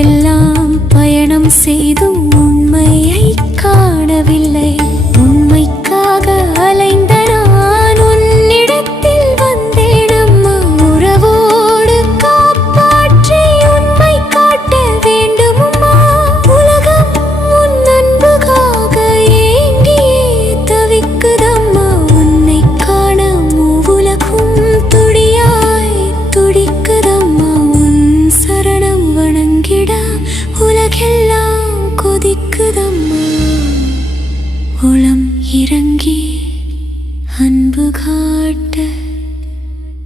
உலகெல்லாம் பயணம் செய்தும் உண்மையை காணவில்லை. உண்மைக்காக அலைந்த நான் உன்னிடத்தில் வந்தேன் அம்மா. உறவோடு காப்பாற்றி உண்மை காட்ட வேண்டும் அம்மா. உலகம் உன் அன்புக்காக ஏங்கியே தவிக்குதம்மா. உன்னை காண மூவுலகும் துடியாய் துடிக்குதம்மா. உன் சரணம் வணங்கிட உலகெல்லாம் கொதிக்குதம்மா. உளம் இறங்கி அன்பு காட்ட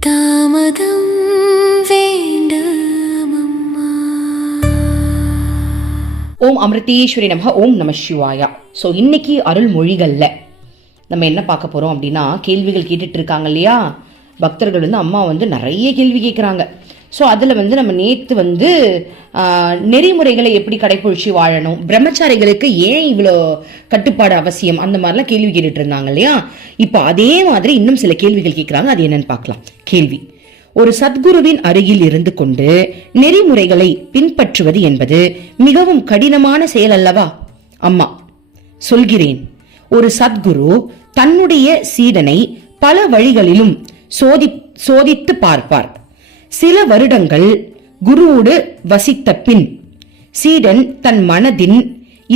தாமதம் வேண்டாமம்மா. ஓம் அமிர்தேஸ்வரி நமக. ஓம் நம சிவாயா. ஸோ இன்னைக்கு அருள்மொழிகள்ல நம்ம என்ன பார்க்க போறோம் அப்படின்னா, கேள்விகள் கேட்டுட்டு இருக்காங்க இல்லையா பக்தர்கள், அம்மா நிறைய கேள்வி கேட்குறாங்க. ஸோ அதில் நம்ம நேற்று நெறிமுறைகளை எப்படி கடைபிடிச்சு வாழணும், பிரம்மச்சாரிகளுக்கு ஏன் இவ்வளோ கட்டுப்பாடு அவசியம், அந்த மாதிரிலாம் கேள்வி கேட்டுட்டு இருந்தாங்க இல்லையா. இப்போ அதே மாதிரி இன்னும் சில கேள்விகள் கேட்குறாங்க. அது என்னன்னு பார்க்கலாம். கேள்வி: ஒரு சத்குருவின் அருகில் இருந்து கொண்டு நெறிமுறைகளை பின்பற்றுவது என்பது மிகவும் கடினமான செயல் அல்லவா? அம்மா: சொல்கிறேன். ஒரு சத்குரு தன்னுடைய சீடனை பல வழிகளிலும் சோதித்து பார்ப்பார். சில வருடங்கள் குருவோடு வசித்த பின் சீடன் தன் மனதின்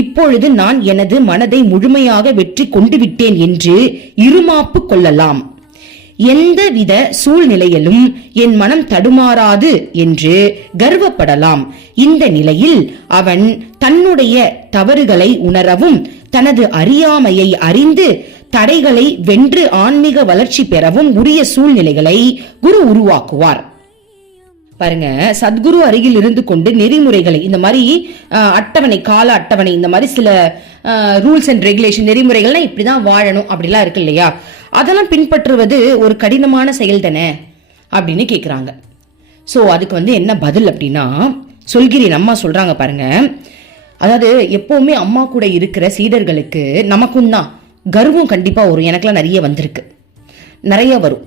இப்பொழுது நான் எனது மனதை முழுமையாக வெற்றி கொண்டு விட்டேன் என்று இருமாப்பு கொள்ளலாம். எந்தவித சூழ்நிலையிலும் என் மனம் தடுமாறாது என்று கர்வப்படலாம். இந்த நிலையில் அவன் தன்னுடைய தவறுகளை உணரவும் தனது அறியாமையை அறிந்து தடைகளை வென்று ஆன்மீக வளர்ச்சி பெறவும் உரிய சூழ்நிலைகளை குரு உருவாக்குவார். பாருங்க, சத்குரு அருகில் இருந்து கொண்டு நெறிமுறைகளை, இந்த மாதிரி அட்டவணை, கால அட்டவணை, இந்த மாதிரி சில ரூல்ஸ் அண்ட் ரெகுலேஷன், நெறிமுறைகள்லாம் இப்படிதான் வாழணும் அப்படிலாம் இருக்கு இல்லையா, அதெல்லாம் பின்பற்றுவது ஒரு கடினமான செயல் தானே அப்படின்னு கேக்குறாங்க. சோ அதுக்கு என்ன பதில் அப்படின்னா, சொல்கிறேன். அம்மா சொல்றாங்க பாருங்க, அதாவது எப்பவுமே அம்மா கூட இருக்கிற சீடர்களுக்கு நமக்கும் தான் கர்வம் கண்டிப்பா வரும். எனக்கெல்லாம் நிறைய வந்திருக்கு, நிறைய வரும்.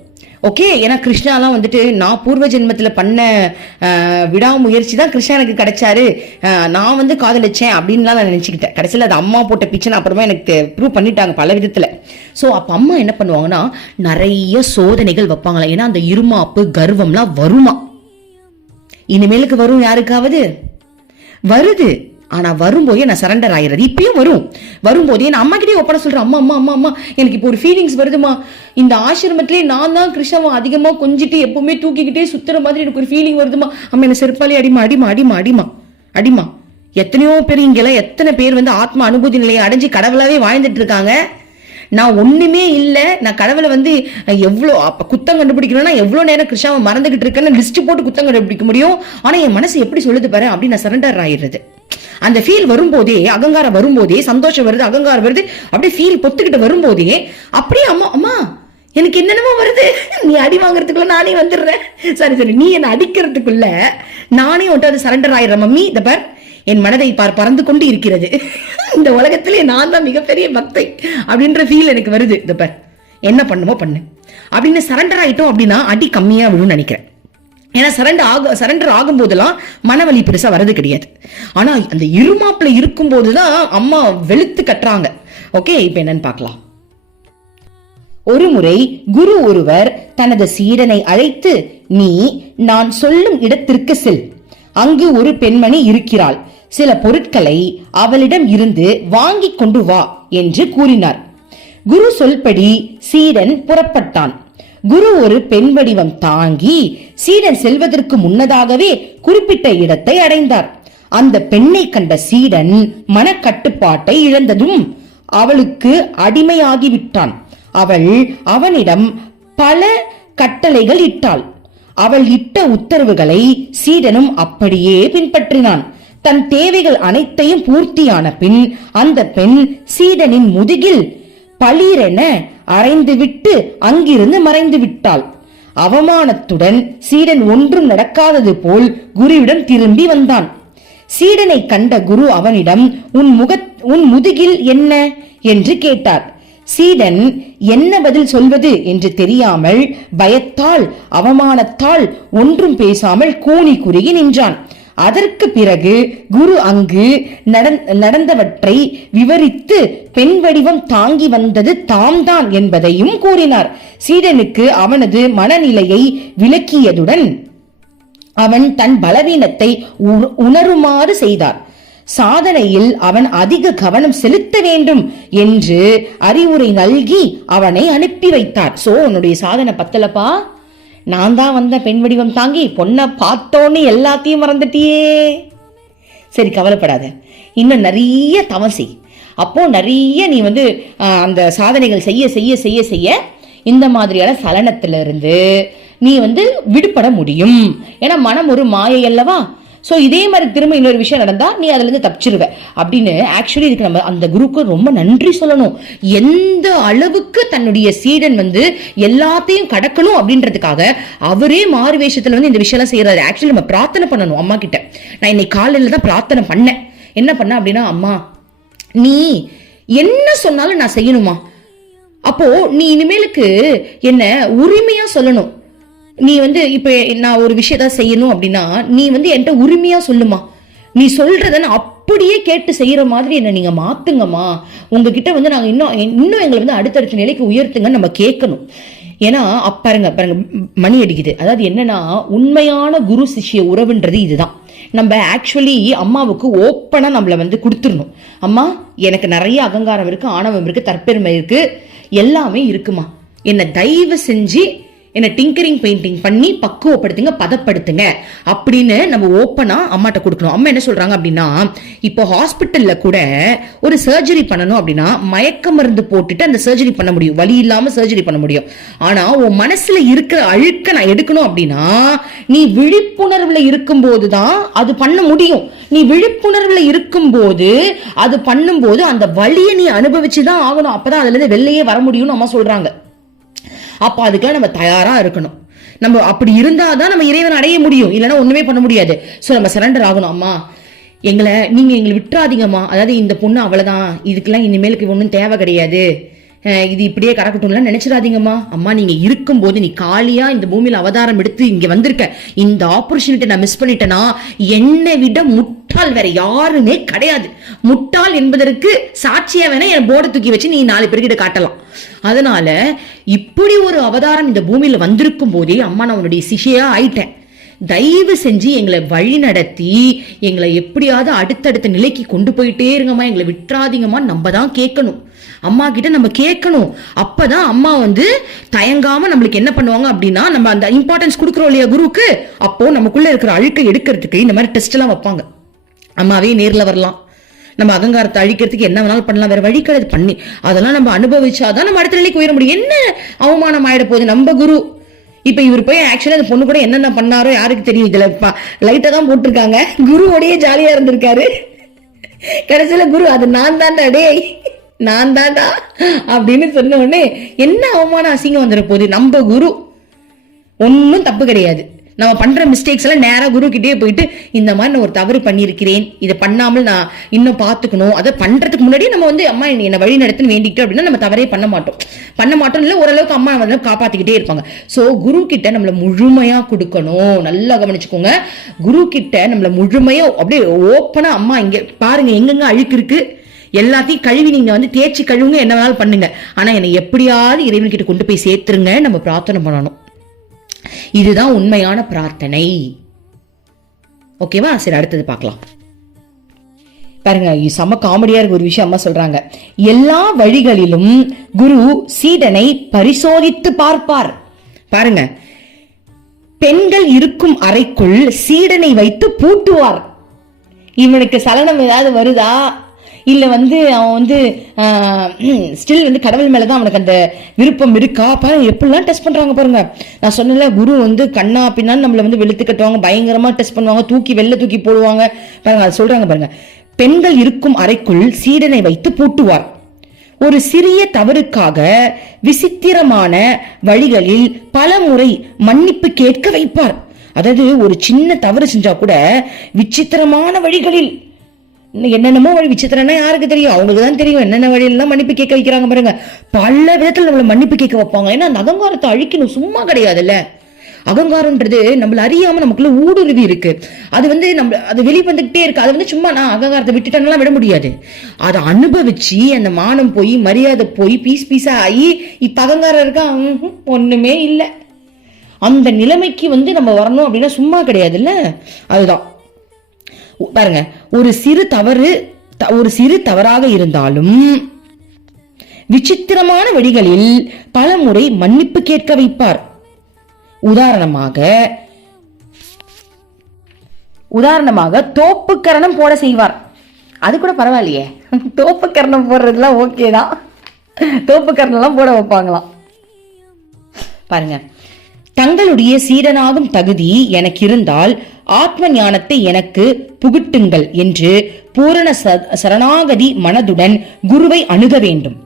ஓகே, ஏன்னா கிருஷ்ணாலாம் நான் பூர்வ ஜென்மத்தில் பண்ண விடாமுயற்சி தான் கிருஷ்ணா எனக்கு கிடைச்சாரு, நான் காதலிச்சேன் அப்படின்லாம் நான் நினச்சிக்கிட்டேன். கடைசியில் அது அம்மா போட்ட பிச்சை அப்புறமா எனக்கு ப்ரூவ் பண்ணிட்டாங்க பல விதத்தில். ஸோ அப்போ அம்மா என்ன பண்ணுவாங்கன்னா நிறைய சோதனைகள் வைப்பாங்களா. ஏன்னா அந்த இருமாப்பு கர்வம்லாம் வருமா, இனிமேலுக்கு வரும், யாருக்காவது வருது. ஆனா வரும்போதே நான் சரண்டர் ஆயிடுறது. இப்பயும் வரும்போதே நான் அம்மா கிட்டே ஒப்பட சொல்றேன், அம்மா அம்மா அம்மா அம்மா எனக்கு இப்போ ஒரு ஃபீலிங்ஸ் வருதுமா, இந்த ஆசிரமத்திலே நான் தான் கிருஷ்ணாவை அதிகமா கொஞ்சிட்டு எப்பவுமே தூக்கிக்கிட்டே சுத்துற மாதிரி எனக்கு ஒரு ஃபீலிங் வருதுமா. அம்மா என்ன செருப்பாலே அடிமா அடிமா அடிமா அடிமா அடிமா. எத்தனையோ பேர் இங்கெல்லாம் எத்தனை பேர் ஆத்மா அனுபூதி நிலையை அடைஞ்சு கடவுளாவே வாழ்ந்துட்டு இருக்காங்க. நான் ஒண்ணுமே இல்லை, நான் கடவுளை எவ்வளோ குத்தம் கண்டுபிடிக்கணும்னா எவ்வளோ நேரம் கிருஷ்ணாவை மறந்துகிட்டு இருக்கேன்னு லிஸ்ட் போட்டு குத்தம் கண்டுபிடிக்க முடியும். ஆனா என் மனசு எப்படி சொல்லுது பாரு அப்படின்னு நான் சரண்டர் ஆயிடுறது. அந்த ஃபீல் வரும்போதே, அகங்காரம் வரும்போதே, சந்தோஷம் வருது, அகங்காரம் வருது, அப்படியே ஃபீல் பொத்துக்கிட்டு வரும்போதே அப்படியே அம்மா அம்மா எனக்கு என்னென்னமோ வருது, நீ அடி வாங்குறதுக்குள்ள நானே வந்துடுறேன், சரி நீ என்ன அடிக்கிறதுக்குள்ள நானே அது சரண்டர் ஆயிடுறேன். மம்மி இந்த பார், என் மனதை பறந்து கொண்டு இருக்கிறது, இந்த உலகத்திலே நான் தான் மிகப்பெரிய பக்தை அப்படின்ற ஃபீல் எனக்கு வருது. இந்த பார், என்ன பண்ணுமோ பண்ணு அப்படின்னு சரண்டர் ஆயிட்டோம் அப்படின்னா அடி கம்மியா விழுன்னு நினைக்கிறேன். ஏன்னா சரண்டர் ஆகும் போதெல்லாம் மனவலி பெருசா வரது கிடையாது. ஆனா அந்த இருமாப்புல இருக்கும் போதுதான் அம்மா வெளுத்து கட்டுறாங்க. ஓகே, இப்ப என்னன்னு பார்க்கலாம். ஒரு முறை குரு ஒருவர் தனது சீடனை அழைத்து, நீ நான் சொல்லும் இடத்திற்கு செல், அங்கு ஒரு பெண்மணி இருக்கிறாள், சில பொருட்களை அவளிடம் இருந்து வாங்கி கொண்டு வா என்று கூறினார். குரு சொல்படி சீடன் புறப்பட்டான். குரு ஒரு பெண் வடிவம் தாங்கி சீடன் செல்வதற்கு முன்னதாகவே குறிப்பிட்ட இடத்தை அடைந்தார். அந்த பெண்ணை கண்ட சீடன் மனக்கட்டுப்பாட்டை இழந்ததும் அவளுக்கு அடிமையாகிவிட்டான். அவள் அவனிடம் பல கட்டளைகள் இட்டாள். அவள் இட்ட உத்தரவுகளை சீடனும் அப்படியே பின்பற்றினான். தன் தேவைகள் அனைத்தையும் பூர்த்தியான பின் அந்த பெண் சீடனின் முதுகில் பளீரென அறைந்துவிட்டு அங்கிருந்து மறைந்து விட்டாள். அவமானத்துடன் சீடன் ஒன்றும் நடக்காதது போல் குருவிடம் திரும்பி வந்தான். சீடனை கண்ட குரு அவனிடம் உன் முதுகில் என்ன என்று கேட்டார். சீடன் என்ன பதில் சொல்வது என்று தெரியாமல் பயத்தால் அவமானத்தால் ஒன்றும் பேசாமல் கூனி குறுகி நின்றான். அதற்கு பிறகு குரு அங்கு நடந்தவற்றை விவரித்து பெண் வடிவம் தாங்கி வந்தது தாம்தான் என்பதையும் கூறினார். சீடனுக்கு அவனது மனநிலையை விளக்கியதுடன் அவன் தன் பலவீனத்தை உணருமாறு செய்தார். சாதனையில் அவன் அதிக கவனம் செலுத்த வேண்டும் என்று அறிவுரை நல்கி அவனை அனுப்பி வைத்தார். சோ உன்னுடைய சாதனை பத்தலப்பா, நான் தான் வந்த பெண் வடிவம் தாங்கி, பொண்ணை பார்த்தோன்னு எல்லாத்தையும் மறந்துட்டியே, சரி கவலைப்படாத, இன்னும் நிறைய தவம் செய், அப்போ நிறைய நீ அந்த சாதனைகள் செய்ய செய்ய செய்ய செய்ய இந்த மாதிரியான சலனத்திலிருந்து நீ விடுபட முடியும். ஏன்னா மனம் ஒரு மாயை அல்லவா. ஸோ இதே மாதிரி திரும்ப இன்னொரு விஷயம் நடந்தா நீ அதுல இருந்து தப்பிச்சிருவ அப்படின்னு. ஆக்சுவலி இதுக்கு நம்ம அந்த குருக்கு ரொம்ப நன்றி சொல்லணும். எந்த அளவுக்கு தன்னுடைய சீடன் எல்லாத்தையும் கடக்கணும் அப்படின்றதுக்காக அவரே மாறு வேஷத்துல இந்த விஷயம் எல்லாம் செய்யறாரு. ஆக்சுவலி நம்ம பிரார்த்தனை பண்ணணும் அம்மா கிட்ட. நான் இன்னைக்கு காலையில தான் பிரார்த்தனை பண்ணேன். என்ன பண்ண அப்படின்னா, அம்மா நீ என்ன சொன்னாலும் நான் செய்யணுமா, அப்போ நீ இனிமேலுக்கு என்ன உரிமையா சொல்லணும். நீ இப்ப நான் ஒரு விஷயத்த செய்யணும் அப்படின்னா நீ என்கிட்ட உரிமையா சொல்லுமா, நீ சொல்றத நான் அப்படியே கேட்டு செய்யற மாதிரி என்ன நீங்க மாத்துங்கம்மா, உங்ககிட்ட நாங்க இன்னும் எங்களை அடுத்தடுத்த நிலைக்கு உயர்த்துங்க நம்ம கேட்கணும். ஏன்னா பாருங்க மணி அடிக்குது. அதாவது என்னன்னா, உண்மையான குரு சிஷ்ய உறவுன்றது இதுதான். நம்ம ஆக்சுவலி அம்மாவுக்கு ஓப்பனா நம்மள கொடுத்துடணும். அம்மா எனக்கு நிறைய அகங்காரம் இருக்கு, ஆணவம் இருக்கு, தற்பெருமை இருக்கு, எல்லாமே இருக்குமா, என்ன தயவு செஞ்சு என்ன டிங்கரிங் பெயிண்டிங் பண்ணி பக்குவப்படுத்துங்க, பதப்படுத்துங்க அப்படின்னு நம்ம ஓப்பனா அம்மாட்ட கொடுக்கணும். அம்மா என்ன சொல்றாங்க அப்படின்னா, இப்போ ஹாஸ்பிட்டல்ல கூட ஒரு சர்ஜரி பண்ணணும் அப்படின்னா மயக்க மருந்து போட்டுட்டு அந்த சர்ஜரி பண்ண முடியும், வலி இல்லாம சர்ஜரி பண்ண முடியும். ஆனா உன் மனசுல இருக்கிற அழுக்க நான் எடுக்கணும் அப்படின்னா நீ விழிப்புணர்வுல இருக்கும் போதுதான் அது பண்ண முடியும். நீ விழிப்புணர்வுல இருக்கும் போது அது பண்ணும்போது அந்த வலியை நீ அனுபவிச்சுதான் ஆகணும். அப்பதான் அதுல இருந்து வெளியே வர முடியும்னு அம்மா சொல்றாங்க. அப்ப அதுக்கெல்லாம் நம்ம தயாரா இருக்கணும். நம்ம அப்படி இருந்தாதான் நம்ம இறைவன் அடைய முடியும், இல்லைன்னா ஒண்ணுமே பண்ண முடியாது. சோ நம்ம சரண்டர் ஆகணும். அம்மா நீங்க எங்களை விட்டுறாதீங்கம்மா, அதாவது இந்த பொண்ணு அவ்வளவுதான், இதுக்கெல்லாம் இனிமேலுக்கு ஒன்றும் தேவை கிடையாது, இது இப்படியே கடக்கட்டும்லாம் நினைச்சிடாதீங்கம்மா. அம்மா நீங்க இருக்கும் போது, நீ காலியா இந்த பூமியில அவதாரம் எடுத்து இங்க வந்திருக்க, இந்த ஆப்பர்ச்சுனிட்டி நான் மிஸ் பண்ணிட்டேன்னா என்னை விட முட்டாள் வேற யாருமே கிடையாது. முட்டாள் என்பதற்கு சாட்சியா வேணா என் போர்டை தூக்கி வச்சு நீ 4 பேர்கிட்ட காட்டலாம். அதனால இப்படி ஒரு அவதாரம் இந்த பூமியில வந்திருக்கும் போதே அம்மா நான் உன்னுடைய சிஷ்யா ஆயிட்டேன், தயவு செஞ்சு எங்களை வழி நடத்தி எங்களை எப்படியாவது அடுத்தடுத்த நிலைக்கு கொண்டு போயிட்டே இருங்கம்மா, எங்களை விட்டுறாதீங்கம்மா. நம்ம தான் கேட்கணும், அம்மா கிட்ட நம்ம கேட்கணும். அப்பதான் அம்மா தயங்காம நம்மளுக்கு என்ன பண்ணுவாங்க அப்படின்னா, நம்ம அந்த இம்பார்ட்டன்ஸ் கொடுக்குறோம் இல்லையா குருவுக்கு, அப்போ நமக்குள்ள இருக்கிற அழுக்கை எடுக்கிறதுக்கு இந்த மாதிரி டெஸ்ட் எல்லாம் வைப்பாங்க. அம்மாவே நேர்ல வரலாம், நம்ம அகங்காரத்தை அழிக்கிறதுக்கு என்ன வேணாலும் பண்ணலாம், வேற வழி கிடையாது. பண்ணி அதெல்லாம் நம்ம அனுபவிச்சாதான் நம்ம அடுத்த நிலைக்கு உயர முடியும். என்ன அவமானம் ஆயிட போகுது நம்ம குரு. இப்ப இவர் போய் ஆக்சுவலா அந்த பொண்ணு கூட என்னென்ன பண்ணாரோ யாருக்கு தெரியும். இதுல லைட்டா தான் போட்டிருக்காங்க, குருவோடய ஜாலியா இருந்திருக்காரு. கடைசியில குரு அது நான் தாண்டா டே, நான் தாண்டா அப்படின்னு சொன்ன உடனே என்ன அவமான அசிங்கம் வந்துட போகுது. நம்ம குரு ஒன்னும் தப்பு கிடையாது. நம்ம பண்ற மிஸ்டேக்ஸ் எல்லாம் நேரா குரு கிட்டே போயிட்டு, இந்த மாதிரி நான் ஒரு தவறு பண்ணியிருக்கிறேன், இதை பண்ணாமல் நான் இன்னும் பாத்துக்கணும், அதை பண்றதுக்கு முன்னாடி நம்ம அம்மா என்ன வழி நடத்துன்னு வேண்டிக்கிட்டோம் அப்படின்னா நம்ம தவறே பண்ண மாட்டோம் இல்ல, ஓரளவுக்கு அம்மா காப்பாத்திக்கிட்டே இருப்பாங்க. சோ குரு கிட்ட நம்மள முழுமையா கொடுக்கணும். நல்லா கவனிச்சுக்கோங்க, குரு கிட்ட நம்மள முழுமையா அப்படியே ஓப்பனா, அம்மா இங்க பாருங்க எங்கெங்க அழுக்கு இருக்கு எல்லாத்தையும் கழுவி நீங்க தேய்ச்சி கழுவுங்க, என்ன வேணாலும் பண்ணுங்க, ஆனா என்னை எப்படியாவது இறைவன் கிட்ட கொண்டு போய் சேர்த்துருங்க நம்ம பிரார்த்தனை பண்ணணும். இதுதான் உண்மையான பிரார்த்தனை. ஓகேவா? சரி, அடுத்தது பார்க்கலாம். பாருங்க, செம்ம காமெடியா இருக்கு ஒரு விஷயம். அம்மா சொல்றாங்க, எல்லா வழிகளிலும் குரு சீடனை பரிசோதித்து பார்ப்பார். பாருங்க, பெண்கள் இருக்கும் அறைக்குள் சீடனை வைத்து பூட்டுவார். இவனுக்கு சலனம் ஏதாவது வருதா, இல்ல அவன் ஸ்டில் கடவுள் மேலதான் அவனுக்கு அந்த விருப்பம் இருக்கா, பாருங்க எப்படிலாம் டெஸ்ட் பண்றாங்க பாருங்க. நான் சொன்னல, குரு கண்ணா பின்னான்னு நம்மள வெளுத்து கட்டுவாங்க, பயங்கரமா டெஸ்ட் பண்ணுவாங்க, வெளில தூக்கி போடுவாங்க. பாருங்க அது சொல்றாங்க பாருங்க, பெண்கள் இருக்கும் அறைக்குள் சீடனை வைத்து பூட்டுவார். ஒரு சிறிய தவறுக்காக விசித்திரமான வழிகளில் பல முறை மன்னிப்பு கேட்க வைப்பார். அதாவது ஒரு சின்ன தவறு செஞ்சா கூட விசித்திரமான வழிகளில், என்னென்னமோ வழி, விசித்திரம்னா யாருக்கு தெரியும், அவங்களுக்கு தான் தெரியும் என்னென்ன வழியெல்லாம் மன்னிப்பு கேட்க வைக்கிறாங்க பாருங்க. பல விதத்துல நம்மள மன்னிப்பு கேட்க வைப்பாங்க. ஏன்னா அந்த அகங்காரத்தை அழிக்கணும், சும்மா கிடையாதுல்ல. அகங்காரம்ன்றது நம்மள அறியாம நமக்குள்ள ஊடுருவி இருக்கு. அது அது வெளிவந்துகிட்டே இருக்கு. அது சும்மா நான் அகங்காரத்தை விட்டுட்டேன்னா விட முடியாது. அதை அனுபவிச்சு அந்த மானம் போய் மரியாதை போய் பீஸா ஆகி இப்ப அகங்காரம் இருக்கா, ஒண்ணுமே இல்லை. அந்த நிலைமைக்கு நம்ம வரணும் அப்படின்னா சும்மா கிடையாதுல்ல. அதுதான் பாருங்க, ஒரு சிறு தவறாக இருந்தாலும் விசித்திரமான வழிகளில் பல முறை மன்னிப்பு கேட்க வைப்பார். உதாரணமாக தோப்புக்கரணம் போட செய்வார். அது கூட பரவாயில்லையே, தோப்புக்கரணம் போடுறதுலாம் ஓகே தான். தோப்புக்கரணம் போட வைப்பாங்களாம். பாருங்க, தங்களுடைய சீடனாகும் தகுதி எனக்கு இருந்தால் ஆத்ம ஞானத்தை எனக்கு புகுட்டுங்கள் என்று பூரண சரணாகதி மனதுடன் குருவை அணுக வேண்டும்.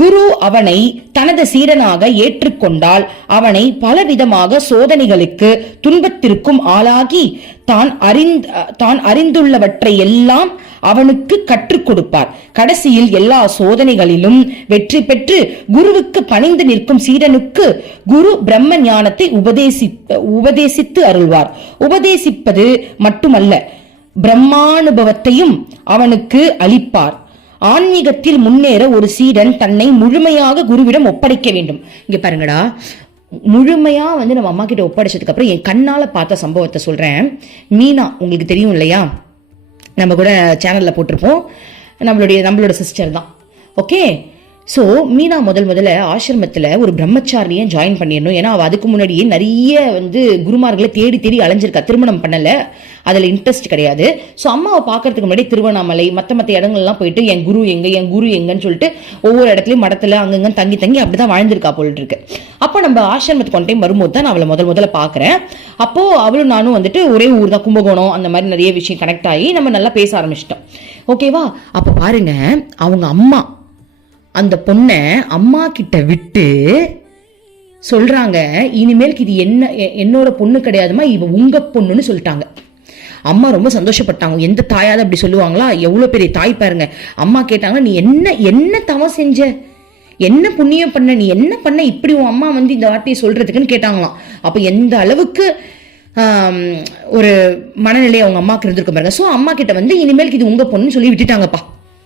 குரு அவனை தனது சீடனாக ஏற்றுக்கொண்டால் அவனை பலவிதமாக சோதனைகளுக்கு துன்பத்திற்கும் ஆளாகி தான் அறிந்துள்ளவற்றை எல்லாம் அவனுக்கு கற்றுக் கொடுப்பார். கடைசியில் எல்லா சோதனைகளிலும் வெற்றி பெற்று குருவுக்கு பணிந்து நிற்கும் சீடனுக்கு குரு பிரம்ம ஞானத்தை உபதேசித்து அருள்வார். உபதேசிப்பது மட்டுமல்ல, பிரம்மானுபவத்தையும் அவனுக்கு அளிப்பார். ஆன்மீகத்தில் முன்னேற ஒரு சீடன் தன்னை முழுமையாக குருவிடம் ஒப்படைக்க வேண்டும். இங்க பாருங்கடா, முழுமையா நம்ம அம்மா கிட்ட ஒப்படைச்சதுக்கு அப்புறம் என் கண்ணால பார்த்த சம்பவத்தை சொல்றேன். மீனா உங்களுக்கு தெரியும் இல்லையா, நம்ம கூட சேனல்ல போட்டிருப்போம். நம்மளோட சிஸ்டர் தான். ஓகே, ஸோ மீனா முதல்ல ஆசிரமத்தில் ஒரு பிரம்மச்சாரியை ஜாயின் பண்ணிடணும். ஏன்னா அவள் அதுக்கு முன்னாடியே நிறைய குருமார்களை தேடி அலைஞ்சிருக்கா. திருமணம் பண்ணலை, அதில் இன்ட்ரெஸ்ட் கிடையாது. ஸோ அம்மாவை பார்க்கறதுக்கு முன்னாடி திருவண்ணாமலை மற்ற இடங்கள்லாம் போயிட்டு என் குரு எங்கன்னு சொல்லிட்டு ஒவ்வொரு இடத்துலையும் மடத்தில் அங்கங்க தங்கி அப்படிதான் வாழ்ந்திருக்கா போல் இருக்கு. அப்போ நம்ம ஆசிரமத்துக்கு ஒன் டைம் வரும்போது தான் நான் அவளை முதல்ல பார்க்குறேன். அப்போ அவளும் நானும் ஒரே ஊர் தான், கும்பகோணம். அந்த மாதிரி நிறைய விஷயம் கனெக்ட் ஆகி நம்ம நல்லா பேச ஆரம்பிச்சிட்டோம். ஓகேவா? அப்போ பாருங்க, அவங்க அம்மா அந்த பொண்ணை அம்மா கிட்ட விட்டு சொல்றாங்க, இனிமேலுக்கு இது என்னோட பொண்ணு கிடையாதுமா, இவ உங்க பொண்ணுன்னு சொல்லிட்டாங்க. அம்மா ரொம்ப சந்தோஷப்பட்டாங்க. எந்த தாயாவது அப்படி சொல்லுவாங்களா? எவ்வளவு பெரிய தாய் பாருங்க. அம்மா கேட்டாங்க, நீ என்ன தவம் செஞ்ச, என்ன புண்ணியம் பண்ண, நீ என்ன பண்ண, இப்படி உன் அம்மா இந்த வார்த்தையை சொல்றதுக்குன்னு கேட்டாங்களாம். அப்ப எந்த அளவுக்கு ஒரு மனநிலை அவங்க அம்மாக்கு இருந்திருக்கும் பாருங்க. ஸோ அம்மா கிட்ட இனிமேலுக்கு இது உங்க பொண்ணுன்னு சொல்லி விட்டுட்டாங்கப்பா.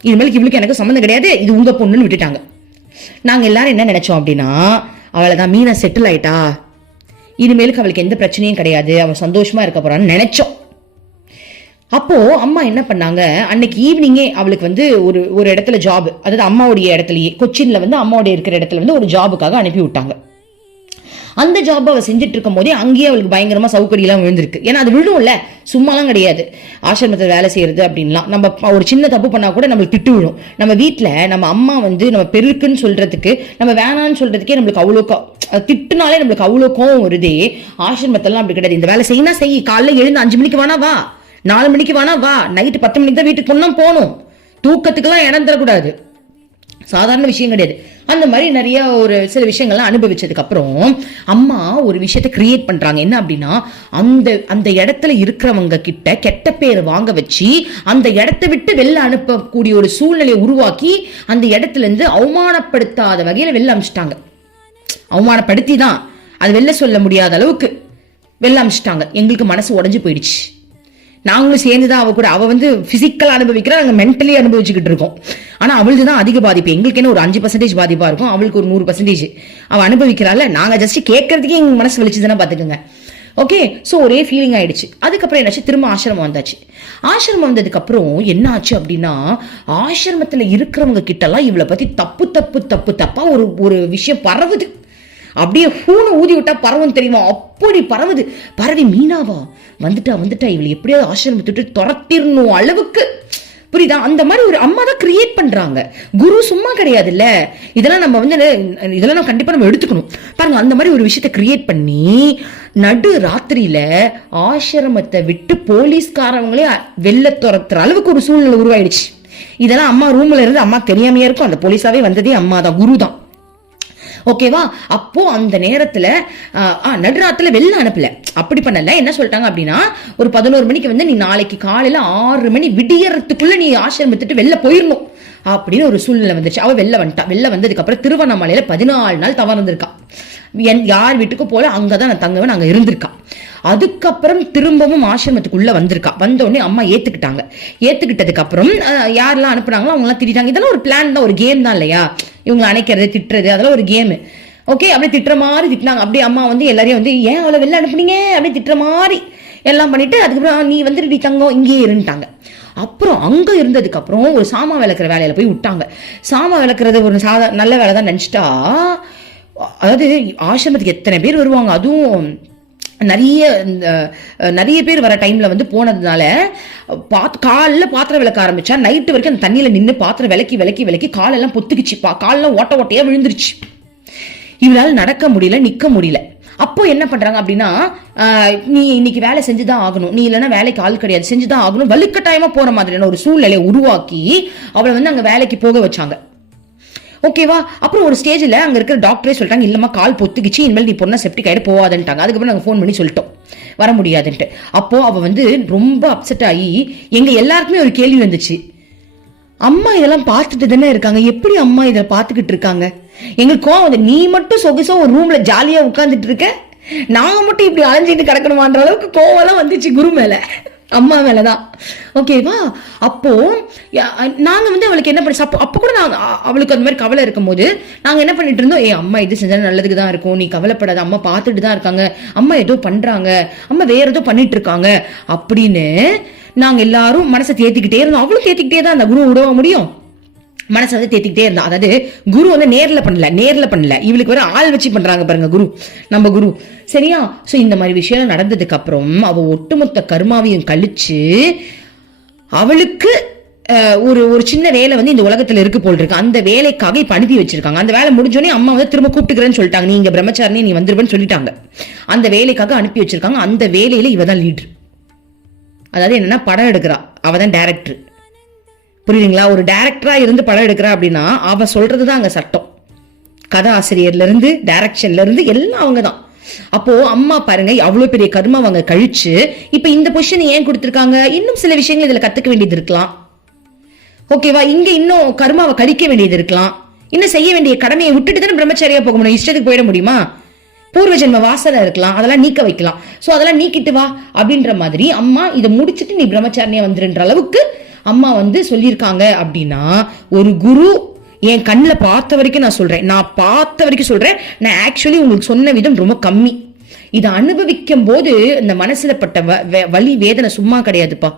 இனிமேலுக்கு இவளுக்கு எனக்கு சம்மந்தம் கிடையாது, இது உங்க பொண்ணுன்னு விட்டுட்டாங்க. நாங்க எல்லாரும் என்ன நினைச்சோம் அப்படின்னா, அவளைதான் மீனா செட்டில் ஆயிட்டா, இனிமேலுக்கு அவளுக்கு எந்த பிரச்சனையும் கிடையாது, அவள் சந்தோஷமா இருக்க போறான்னு நினைச்சோம். அப்போ அம்மா என்ன பண்ணாங்க, அன்னைக்கு ஈவினிங்கே அவளுக்கு ஒரு இடத்துல ஜாப், அதாவது அம்மாவுடைய இடத்துலயே கொச்சின்ல அம்மாவுடைய இருக்கிற இடத்துல ஒரு ஜாபுக்காக அனுப்பி விட்டாங்க. அந்த ஜாப் அவள் செஞ்சுட்டு இருக்கும் போதே அங்கேயே அவளுக்கு பயங்கரமா சவுக்கடியெல்லாம் விழுந்திருக்கு. ஏன்னா அது விழும்ல, சும்மாலாம் கிடையாது. ஆசிரமத்தில் வேலை செய்யறது அப்படின்லாம் நம்ம ஒரு சின்ன தப்பு பண்ணா கூட நம்மளுக்கு திட்டு விழும். நம்ம வீட்டுல நம்ம அம்மா நம்ம பெருக்குன்னு சொல்றதுக்கு, நம்ம வேணான்னு சொல்றதுக்கே நம்மளுக்கு அவ்வளோ திட்டுனாலே நம்மளுக்கு அவ்வளோ கோவம் வருதே. ஆசிரமத்தெல்லாம் அப்படி கிடையாது. இந்த வேலை செய்யணும் செய், காலைல எழுந்து 5 மணிக்கு வேணா வா, 4 மணிக்கு வேணா வா, நைட்டு 10 மணிக்கு தான் வீட்டுக்கு கொண்டா போகணும், தூக்கத்துக்கெல்லாம் இடம் தரக்கூடாது. சாதாரண விஷயம் கிடையாது. அந்த மாதிரி நிறைய ஒரு சில விஷயங்கள்லாம் அனுபவிச்சதுக்கு அப்புறம் அம்மா ஒரு விஷயத்தை கிரியேட் பண்றாங்க. என்ன அப்படின்னா, அந்த இடத்துல இருக்கிறவங்க கிட்ட கெட்ட பேர் வாங்க வச்சு அந்த இடத்தை விட்டு வெளில அனுப்பக்கூடிய ஒரு சூழ்நிலையை உருவாக்கி அந்த இடத்துல இருந்து அவமானப்படுத்தாத வகையில வெளில அனுப்பிச்சிட்டாங்க. அவமானப்படுத்தி தான், அது வெளில சொல்ல முடியாத அளவுக்கு வெளில அனுப்பிச்சிட்டாங்க. எங்களுக்கு மனசு உடஞ்சு போயிடுச்சு. நாங்களும் சேர்ந்துதான் அவ பிசிக்கலா அனுபவிக்கிறா, நாங்க மென்டலி அனுபவிச்சுக்கிட்டு இருக்கோம். ஆனா அவளுக்கு தான் அதிக பாதிப்பு. எங்களுக்கு என்ன ஒரு 5% பாதிப்பா இருக்கும், அவளுக்கு ஒரு 100% அவ அனுபவிக்கிறாள். நாங்க ஜஸ்ட் கேட்கறதுக்கே எங்க மனசு வெளிச்சுதானே பாத்துக்கோங்க. ஓகே, ஸோ ஒரே ஃபீலிங் ஆயிடுச்சு. அதுக்கப்புறம் என்னாச்சு, திரும்ப ஆசிரமம் வந்தாச்சு. ஆசிரமம் வந்ததுக்கு அப்புறம் என்ன ஆச்சு அப்படின்னா, ஆசிரமத்துல இருக்கிறவங்க கிட்டலாம் இவளை பத்தி தப்பா ஒரு விஷயம் பரவுது. அப்படியே ஹூனு ஊதி விட்டா பரவும் தெரியுமா, அப்படி பரவி மீனாவா வந்துட்டா இவளை எப்படியாவது ஆசிரமத்தை துரத்திடணும் அளவுக்கு, புரியுதா? அந்த மாதிரி ஒரு அம்மா தான் கிரியேட் பண்றாங்க. குரு சும்மா கிடையாது இல்ல, இதெல்லாம் நம்ம கண்டிப்பா நம்ம எடுத்துக்கணும். பாருங்க, அந்த மாதிரி ஒரு விஷயத்தை கிரியேட் பண்ணி நடு ராத்திரியில ஆசிரமத்தை விட்டு போலீஸ்காரங்களே வெளில துரத்துற அளவுக்கு ஒரு சூழ்நிலை உருவாயிடுச்சு. இதெல்லாம் அம்மா ரூம்ல இருந்து அம்மா தெரியாமையா இருக்கும். அந்த போலீஸாவே வந்ததே அம்மா தான், குரு தான். ஓகேவா? அப்போ அந்த நேரத்துல நடுராத்துல வெளில அனுப்பல, அப்படி பண்ணல. என்ன சொல்லிட்டாங்க அப்படின்னா, ஒரு 11 மணிக்கு நீ நாளைக்கு காலையில 6 மணி விடியறதுக்குள்ள நீ ஆசிரமத்துட்டு வெளில போயிடணும் அப்படின்னு ஒரு சூழ்நிலை வந்துச்சு. அவ வெளில வந்துட்டா. வெளில வந்ததுக்கு அப்புறம் திருவண்ணாமலையில 14 நாள் தவறு இருந்திருக்கா. யார் வீட்டுக்கு போல அங்கதான் நான் தங்குவேன் அங்க இருந்திருக்கா. அதுக்கப்புறம் திரும்பவும் ஆசிரமத்துக்குள்ள வந்திருக்கா. வந்த உடனே அம்மா ஏத்துக்கிட்டதுக்கு அப்புறம் யாரெல்லாம் அனுப்புனாங்களோ அவங்க எல்லாம் திட்டாங்க. இதெல்லாம் ஒரு பிளான் தான், ஒரு கேம் தான் இல்லையா, இவங்களை அணைக்கிறது திட்டுறது அதெல்லாம் ஒரு கேம். ஓகே, அப்படியே திட்டுற மாதிரி திட்டினாங்க. அப்படியே அம்மா எல்லாரையும் ஏன் அவளை வெளில அனுப்புனீங்க அப்படியே திட்டுற மாதிரி எல்லாம் பண்ணிட்டு அதுக்கப்புறம் நீ வந்துட்டு தங்கம் இங்கேயே இருந்துட்டாங்க. அப்புறம் அங்க இருந்ததுக்கு அப்புறம் ஒரு சாமா விளக்குற வேலையில போய் விட்டாங்க. சாமா விளக்குறது ஒரு நல்ல வேலை தான் நினைச்சிட்டா, அதாவது ஆசிரமத்துக்கு எத்தனை பேர் வருவாங்க, அதுவும் நிறைய பேர் வர டைம்ல போனதுனால காலில் பாத்திரம் விளக்க ஆரம்பிச்சா நைட்டு வரைக்கும் அந்த தண்ணியில நின்று பாத்திரம் விளக்கி காலெல்லாம் பொத்துக்குச்சு, காலெல்லாம் ஓட்டையா விழுந்துருச்சு. இவரால் நடக்க முடியல, நிக்க முடியல. அப்போ என்ன பண்றாங்க அப்படின்னா, நீ இன்னைக்கு வேலை செஞ்சுதான் ஆகணும், நீ இல்லைன்னா வேலைக்கு ஆள் கிடையாது, செஞ்சுதான் ஆகணும், வலுக்கட்டாயமா போற மாதிரியான ஒரு சூழ்நிலையை உருவாக்கி அவளை அங்க வேலைக்கு போக வச்சாங்க. ஓகேவா. அப்புறம் ஒரு ஸ்டேஜ்ல அங்க இருக்கிற டாக்டரே சொல்லிட்டாங்க, இல்லம்மா கால் பொத்துக்கிச்சு, இனிமேல் நீ பொண்ணை செப்டிக் ஆயிட்டு போவாதுன்ட்டாங்க. அதுக்கப்புறம் நாங்க ஃபோன் பண்ணி சொல்லிட்டோம் வர முடியாதுன்ட்டு. அப்போ அவ ரொம்ப அப்செட் ஆகி எங்க எல்லாருக்குமே ஒரு கேள்வி வந்துச்சு, அம்மா இதெல்லாம் பார்த்துட்டு தானே இருக்காங்க, எப்படி அம்மா இதை பார்த்துக்கிட்டு இருக்காங்க? எங்களுக்கு கோவம், நீ மட்டும் சொகுசா ஒரு ரூம்ல ஜாலியா உட்கார்ந்துட்டு இருக்க, நாங்க மட்டும் இப்படி அலைஞ்சிட்டு கிடக்கணுமான்ற அளவுக்கு கோவம் வந்துச்சு குரு மேல, அம்மா மேலதான். ஓகேவா. அப்போ நாங்க அவளுக்கு என்ன பண்ண, அப்ப கூட நாங்க அவளுக்கு அந்த மாதிரி கவலை இருக்கும் போது நாங்க என்ன பண்ணிட்டு இருந்தோம், அம்மா இது செஞ்சா நல்லதுக்கு தான் இருக்கும், நீ கவலைப்படாத, அம்மா பார்த்துட்டு தான் இருக்காங்க, அம்மா ஏதோ பண்றாங்க, அம்மா வேற ஏதோ பண்ணிட்டு இருக்காங்க அப்படின்னு நாங்க எல்லாரும் மனசை தேத்திக்கிட்டே இருந்தோம். அவளும் தேத்திக்கிட்டே தான் அந்த குரு விடவ முடியும், மனசை தேத்திக்கிட்டே இருந்தா. அதாவது குரு நேர்ல பண்ணல, இவளுக்கு வேற ஆள் வச்சு பண்றாங்க பாருங்க குரு, நம்ம குரு. சரியா. சோ இந்த மாதிரி விஷயம் நடந்ததுக்கு அப்புறம் அவ ஒட்டுமொத்த கர்மாவையும் கழிச்சு அவளுக்கு ஒரு சின்ன வேலை இந்த உலகத்துல இருக்கு போல் இருக்கு, அந்த வேலைக்காக இப்ப அனுப்பி வச்சிருக்காங்க. அந்த வேலை முடிஞ்சோடனே அம்மா திரும்ப கூப்பிட்டுக்கிறேன்னு சொல்லிட்டாங்க, நீங்க பிரம்மச்சாரினி நீ வந்துருவேன்னு சொல்லிட்டாங்க. அந்த வேலைக்காக அனுப்பி வச்சிருக்காங்க. அந்த வேலையில இவதான் லீடர். அதாவது என்னன்னா படம் எடுக்கிறா, அவதான் டைரக்டர். புரியுதுங்களா. ஒரு டைரக்டரா இருந்து படம் எடுக்கிறா அப்படின்னா அவ சொல்றதுதான் அங்க சட்டம். கதை ஆசிரியர்ல இருந்து டைரக்ஷன்ல இருந்து எல்லாம் அவங்கதான். அப்போ அம்மா பாருங்க அவ்வளவு பெரிய கர்மா அவங்க கழிச்சு இப்ப இந்த பொசிஷன் ஏன் கொடுத்திருக்காங்க, இன்னும் சில விஷயங்கள் இதுல கத்துக்க வேண்டியது இருக்கலாம். ஓகேவா. இங்க இன்னும் கர்மாவை கழிக்க வேண்டியது இருக்கலாம், இன்னும் செய்ய வேண்டிய கடமையை விட்டுட்டு தானே பிரம்மச்சாரியா போக முடியும், இஷ்டத்துக்கு போயிட முடியுமா? பூர்வ ஜென்ம வாசனை இருக்கலாம், அதெல்லாம் நீக்க வைக்கலாம். சோ அதெல்லாம் நீக்கிட்டு வா அப்படின்ற மாதிரி அம்மா இதை முடிச்சுட்டு நீ பிரம்மச்சாரியா வந்துருன்ற அளவுக்கு அம்மா சொல்லியிருக்காங்க. அப்படின்னா ஒரு குரு என் கண்ணில் பார்த்த வரைக்கும் நான் சொல்றேன், நான் ஆக்சுவலி உங்களுக்கு சொன்ன விதம் ரொம்ப கம்மி. இதை அனுபவிக்கும் போது இந்த மனசுல பட்ட வலி வேதனை சும்மா கிடையாதுப்பா,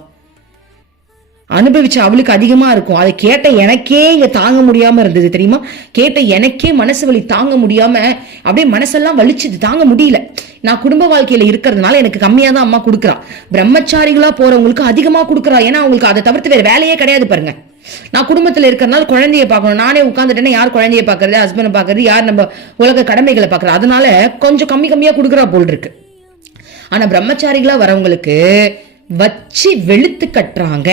அனுபவிச்ச அவளுக்கு அதிகமா இருக்கும். அதை கேட்ட எனக்கே இங்க தாங்க முடியாம இருந்தது தெரியுமா, கேட்ட எனக்கே மனசு வலி தாங்க முடியாம அப்படியே மனசெல்லாம் வலிச்சுது, தாங்க முடியல. நான் குடும்ப வாழ்க்கையில இருக்கிறதுனால எனக்கு கம்மியா தான் அம்மா கொடுக்குறா, பிரம்மச்சாரிகளா போறவங்களுக்கு அதிகமா கொடுக்குறா. ஏன்னா அவங்களுக்கு அதை தவிர்த்து வேற வேலையே கிடையாது பாருங்க. நான் குடும்பத்துல இருக்கிறதுனால குழந்தைய பார்க்கணும், நானே உட்காந்துட்டேன்னா யார் குழந்தைய பாக்குறது, ஹஸ்பண்ட் பாக்குறது, யார் நம்ம உலக கடமைகளை பாக்குறது, அதனால கொஞ்சம் கம்மியா கொடுக்குறா போல் இருக்கு. ஆனா பிரம்மச்சாரிகளா வரவங்களுக்கு வச்சு வெளுத்து கட்டுறாங்க.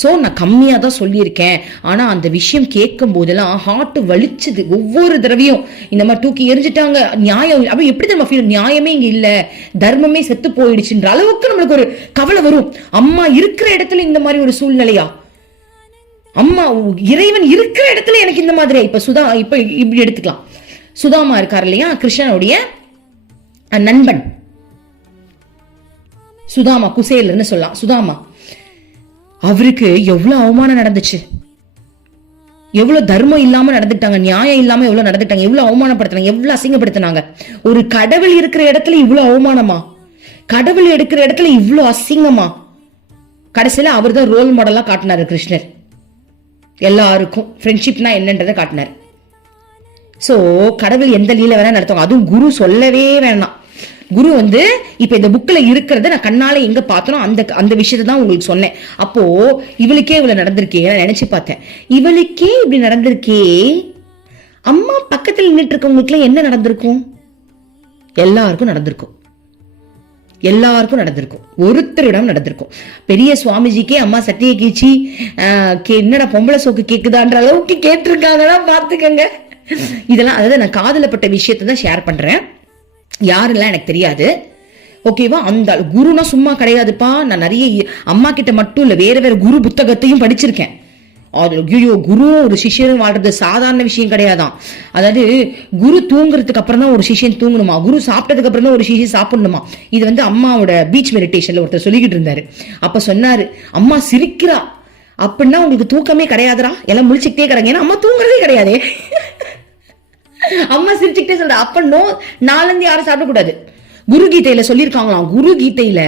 சோ நான் கம்மியா தான் சொல்லியிருக்கேன். ஆனா அந்த விஷயம் கேட்கும் போதெல்லாம் ஹார்ட் வலிச்சுது. ஒவ்வொரு தடவையும் இந்த மாதிரி தூக்கி எரிஞ்சிட்டாங்க, நியாயம் அப்படி எப்படி நம்ம ஃபீல், நியாயமே இங்க இல்ல, தர்மமே செத்து போயிடுச்சுன்ற அளவுக்கு நம்மளுக்கு ஒரு கவலை வரும். அம்மா இருக்கிற இடத்துல இந்த மாதிரி ஒரு சூழ்நிலையா, அம்மா இறைவன் இருக்கிற இடத்துல எனக்கு இந்த மாதிரி. இப்ப இப்படி எடுத்துக்கலாம், சுதாமா இருக்காரு இல்லையா, கிருஷ்ணனுடைய நண்பன் சுதாமா, குசேலர்னு சொல்லலாம். சுதாமா அவருக்கு எவ்வளவு அவமானம் நடந்துச்சு, எவ்வளவு தர்மம் இல்லாம நடந்துட்டாங்க, நியாயம் இல்லாம எவ்வளவு நடந்துட்டாங்க, எவ்வளவு அவமானப்படுத்தினாங்க, எவ்வளவு அசிங்கப்படுத்தினாங்க. ஒரு கடவுள் இருக்கிற இடத்துல இவ்வளவு அவமானமா, கடவுள் எடுக்கிற இடத்துல இவ்வளவு அசிங்கமா. கடைசியில அவர் தான் ரோல் மாடலா காட்டினாரு கிருஷ்ணர், எல்லாருக்கும் ஃப்ரெண்ட்ஷிப்னா என்னன்றதை காட்டினார். சோ கடவுள் எந்த லீல வேணா நடத்துவாங்க, அதுவும் குரு சொல்லவே வேணாம். குரு இப்ப இந்த புக்ல இருக்கிறத நான் கண்ணால எங்க பார்த்தனோ அந்த விஷயத்தை தான் உங்களுக்கு சொன்னேன். அப்போ இவளுக்கே இவ்வளவு நடந்திருக்கே, நான் நினைச்சு பார்த்தேன், இவளுக்கே இப்படி நடந்திருக்கே, அம்மா பக்கத்துல நின்றுட்டு இருக்கவங்களுக்கு என்ன நடந்திருக்கும்? எல்லாருக்கும் நடந்திருக்கும், எல்லாருக்கும் நடந்திருக்கும், ஒருத்தரிடம் நடந்திருக்கும். பெரிய சுவாமிஜிக்கே அம்மா சட்டியை கீச்சி என்னடா பொம்பளை சோக்கு கேக்குதான்ற அளவுக்கு கேட்டிருக்காங்கன்னா பாத்துக்கங்க. இதெல்லாம் அதாவது நான் காதலப்பட்ட விஷயத்தை தான் ஷேர் பண்றேன், யாருலாம் எனக்கு தெரியாது. ஓகேவா. அந்த குருனா சும்மா கிடையாதுப்பா. நான் நிறைய அம்மா கிட்ட மட்டும் இல்ல, வேற வேற குரு புத்தகத்தையும் படிச்சிருக்கேன். ஐயோ, குரு ஒரு சிஷ்யரும் வாழ்றது சாதாரண விஷயம் கிடையாதான். அதாவது குரு தூங்குறதுக்கு அப்புறம் தான் ஒரு சிஷ்யன் தூங்கணுமா, குரு சாப்பிட்டதுக்கு அப்புறம் தான் ஒரு சிஷ்யன் சாப்பிடணுமா. இது வந்து அம்மாவோட பீச் மெடிடேஷன்ல ஒருத்தர் சொல்லிக்கிட்டு இருந்தாரு. அப்ப சொன்னாரு, அம்மா சிரிக்கிறா அப்படின்னா உங்களுக்கு தூக்கமே கிடையாதுரா, எல்லாம் முழிச்சுக்கிட்டே கிடங்க. ஏன்னா அம்மா தூங்குறதே கிடையாதே. அம்மா சிரிச்சுக்கிட்டே சொல்ற. அப்ப நோ, நாலந்து யாரும் சாப்பிடக்கூடாது. குரு கீதையில சொல்லியிருக்காங்களாம். குரு கீதையில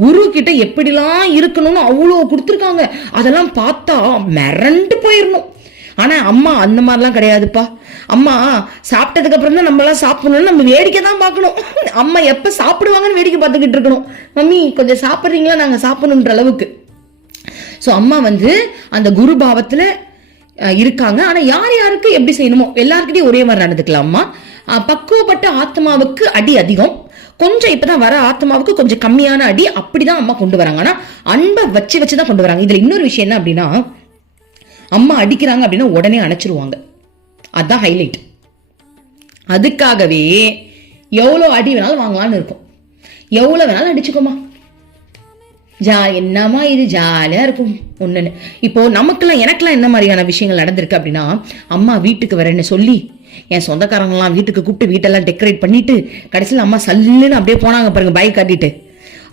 குரு கிட்ட எப்படிலாம் இருக்கணும்னு அவ்வளோ கொடுத்துருக்காங்க. அதெல்லாம் பார்த்தா மிரண்டு போயிடணும். ஆனா அம்மா அந்த மாதிரிலாம் கிடையாதுப்பா. அம்மா சாப்பிட்டதுக்கு அப்புறம் தான் நம்ம எல்லாம் சாப்பிடணும்னு நம்ம வேடிக்கை தான் பார்க்கணும். அம்மா எப்ப சாப்பிடுவாங்கன்னு வேடிக்கை பார்த்துக்கிட்டு இருக்கணும். மம்மி கொஞ்சம் சாப்பிட்றீங்களா, நாங்க சாப்பிடணுன்ற அளவுக்கு. சோ அம்மா வந்து அந்த குரு பாவத்துல இருக்காங்க. ஆனா யார் யாருக்கு எப்படி செய்யணுமோ எல்லாருக்கிட்டையும் ஒரே மாதிரி நடந்துக்கலாம். அம்மா பக்குவப்பட்ட ஆத்மாவுக்கு அடி அதிகம், கொஞ்சம் இப்பதான் வர ஆத்மாவுக்கு கொஞ்சம் கம்மியான அடி, அப்படிதான் அம்மா கொண்டு வராங்க. ஆனா அன்பை வச்சுதான் கொண்டு வராங்க. இதுல இன்னொரு விஷயம் என்ன அப்படின்னா, அம்மா அடிக்கிறாங்க அப்படின்னா உடனே அணைச்சிருவாங்க. அதுதான் ஹைலைட். அதுக்காகவே எவ்வளவு அடி வேணாலும் வாங்கலாம்னு இருக்கும். எவ்வளவு வேணாலும் அடிச்சுக்கோமா, என்னமா இது ஜாலியா இருக்கும் ஒண்ணுன்னு. இப்போ நமக்கெல்லாம் எனக்கெல்லாம் என்ன மாதிரியான விஷயங்கள் நடந்திருக்கு அப்படின்னா, அம்மா வீட்டுக்கு வரேன்னு சொல்லி என் சொந்தக்காரங்களாம் வீட்டுக்கு கூப்பிட்டு வீட்டெல்லாம் டெக்கரேட் பண்ணிட்டு கடைசியில் அம்மா சல்லுன்னு அப்படியே போனாங்க பாருங்க, பைக் காட்டிட்டு.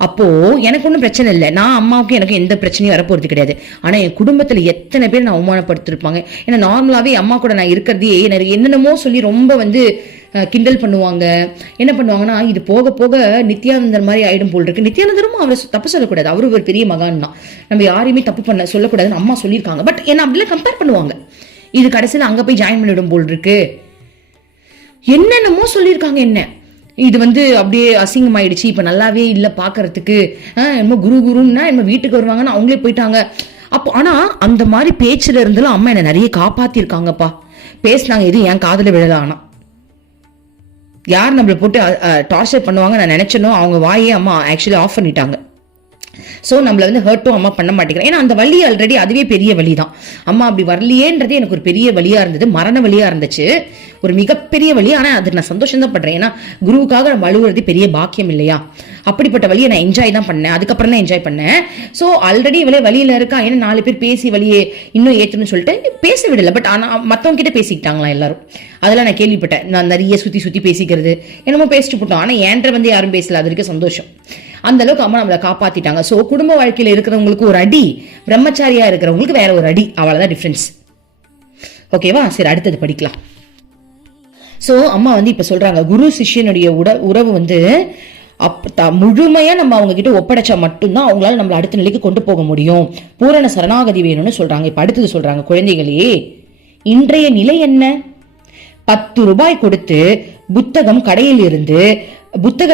அப்போ எனக்கு ஒன்றும் பிரச்சனை இல்லை, நான் அம்மாவுக்கு எனக்கு எந்த பிரச்சனையும் வரப்போறது கிடையாது. ஆனா என் குடும்பத்துல எத்தனை பேர் நான் அவமானப்படுத்திருப்பாங்க. ஏன்னா நார்மலாவே அம்மா கூட நான் இருக்கிறதே என்னென்னமோ சொல்லி ரொம்ப வந்து கிண்டல் பண்ணுவாங்க. என்ன பண்ணுவாங்கன்னா, இது போக போக நித்யானந்தர் மாதிரி ஆயிடும் போல் இருக்கு. நித்யானந்தரும் அவரை தப்பு சொல்லக்கூடாது, அவரு ஒரு பெரிய மகான் தான், நம்ம யாரையுமே தப்பு பண்ண சொல்லக்கூடாதுன்னு அம்மா சொல்லியிருக்காங்க. பட் என்ன அப்படிலாம் கம்பேர் பண்ணுவாங்க. இது கடைசியில் அங்க போய் ஜாயின் பண்ணிடும் போல் இருக்கு, என்னென்னமோ சொல்லியிருக்காங்க. என்ன இது வந்து அப்படியே அசிங்கமாயிடுச்சு, இப்ப நல்லாவே இல்லை பாக்குறதுக்கு, என்ன குரு குருன்னா என்ன வீட்டுக்கு வருவாங்கன்னு அவங்களே போயிட்டாங்க. அப்போ ஆனா அந்த மாதிரி பேச்சுல இருந்தெல்லாம் அம்மா என்ன நிறைய காப்பாத்திருக்காங்கப்பா. பேசினாங்க, இது என் காதுல விழல. ஆனா யார் நம்மளை போட்டு டார்ச்சர் பண்ணுவாங்க நான் நினைச்சனோ அவங்க வாயே அம்மா ஆக்சுவலி ஆஃப் பண்ணிட்டாங்க. ஸோ நம்மள வந்து ஹர்ட்டும் அம்மா பண்ண மாட்டேங்கிறேன். ஏன்னா அந்த வலி ஆல்ரெடி அதுவே பெரிய வலி தான். அம்மா அப்படி வரலையேன்றது எனக்கு ஒரு பெரிய வலியா இருந்தது, மரண வலியா இருந்துச்சு, ஒரு மிகப்பெரிய வலி. ஆனா அதுக்கு நான் சந்தோஷம் தான் பண்றேன். ஏன்னா குருவுக்காக நம்ம அழுகுறது பெரிய பாக்கியம் இல்லையா. அப்படிப்பட்ட வழியை நான் என்ஜாய் தான் பண்ணேன், அதுக்கப்புறம் தான் என்ஜாய் பண்ணேன். ஸோ ஆல்ரெடி இவளே வழியில இருக்கா, ஏன்னா 4 பேர் பேசி வழியே இன்னும் ஏற்றணும்னு சொல்லிட்டு பேச விடல. பட் ஆனா மற்றவங்க கிட்ட பேசிக்கிட்டாங்களா எல்லாரும், அதெல்லாம் நான் கேள்விப்பட்டேன். நான் நிறைய சுத்தி பேசிக்கிறது என்னமோ பேசிட்டு போட்டோம். ஆனா என்கிட்ட வந்து யாரும் பேசல, அது வரைக்கும் சந்தோஷம். அந்த அளவுக்கு அம்மா நம்மளை காப்பாத்திட்டாங்க. சோ குடும்ப வாழ்க்கையில இருக்கிறவங்களுக்கு ஒரு அடி, பிரம்மச்சாரியா இருக்கிறவங்களுக்கு வேற ஒரு அடி, அவ்வளவுதான் டிஃபரன்ஸ். ஓகேவா? சரி, அடுத்தது படிக்கலாம். சோ அம்மா வந்து இப்ப சொல்றாங்க, குரு சிஷ்யனுடைய உறவு வந்து முழுமையா நம்ம அவங்க கிட்ட ஒப்படைச்சா மட்டும்தான் அவங்களால நம்மள அடுத்த நிலைக்கு கொண்டு போக முடியும். பூரண சரணாகதி வேணும்னு சொல்றாங்க. இப்ப அடுத்தது சொல்றாங்க, குழந்தைகளே, இன்றைய நிலை என்ன? 10 ரூபாய் கொடுத்து புத்தக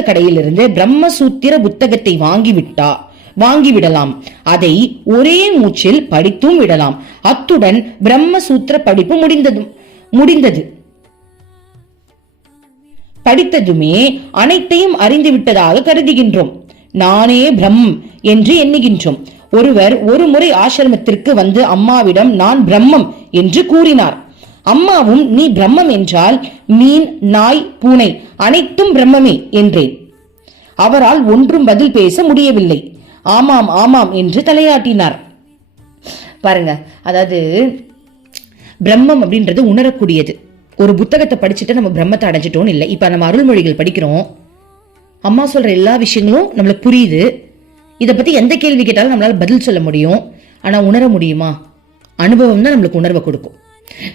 கடையிலிருந்து பிரம்மசூத்திர புத்தகத்தை வாங்கிவிடலாம். அதை ஒரே மூச்சில் படித்தும் விடலாம். அத்துடன் பிரம்மசூத்திர படிப்பு முடிந்தது. படித்ததுமே அனைத்தையும் அறிந்து விட்டதாக கருதுகின்றோம். நானே பிரம்மம் என்று எண்ணுகின்றோம். ஒருவர் ஒரு முறை ஆசிரமத்திற்கு வந்து அம்மாவிடம் நான் பிரம்மம் என்று கூறினார். அம்மாவும் நீ பிரம்மம் என்றால் மீன், நாய், பூனை அனைத்தும் பிரம்மமே என்றேன். அவரால் ஒன்றும் பதில் பேச முடியவில்லை. ஆமாம் ஆமாம் என்று தலையாட்டினார். பாருங்க, அதாவது பிரம்மம் அப்படின்றது உணரக்கூடியது. ஒரு புத்தகத்தை படிச்சுட்டு நம்ம பிரம்மத்தை அடைஞ்சிட்டோம்னு இல்லை. இப்ப நம்ம அருள்மொழிகள் படிக்கிறோம், அம்மா சொல்ற எல்லா விஷயங்களும் நம்மளுக்கு புரியுது. இதை பத்தி எந்த கேள்வி கேட்டாலும் நம்மளால பதில் சொல்ல முடியும். ஆனா உணர முடியுமா? அனுபவம் தான் நம்மளுக்கு உணர்வை கொடுக்கும்.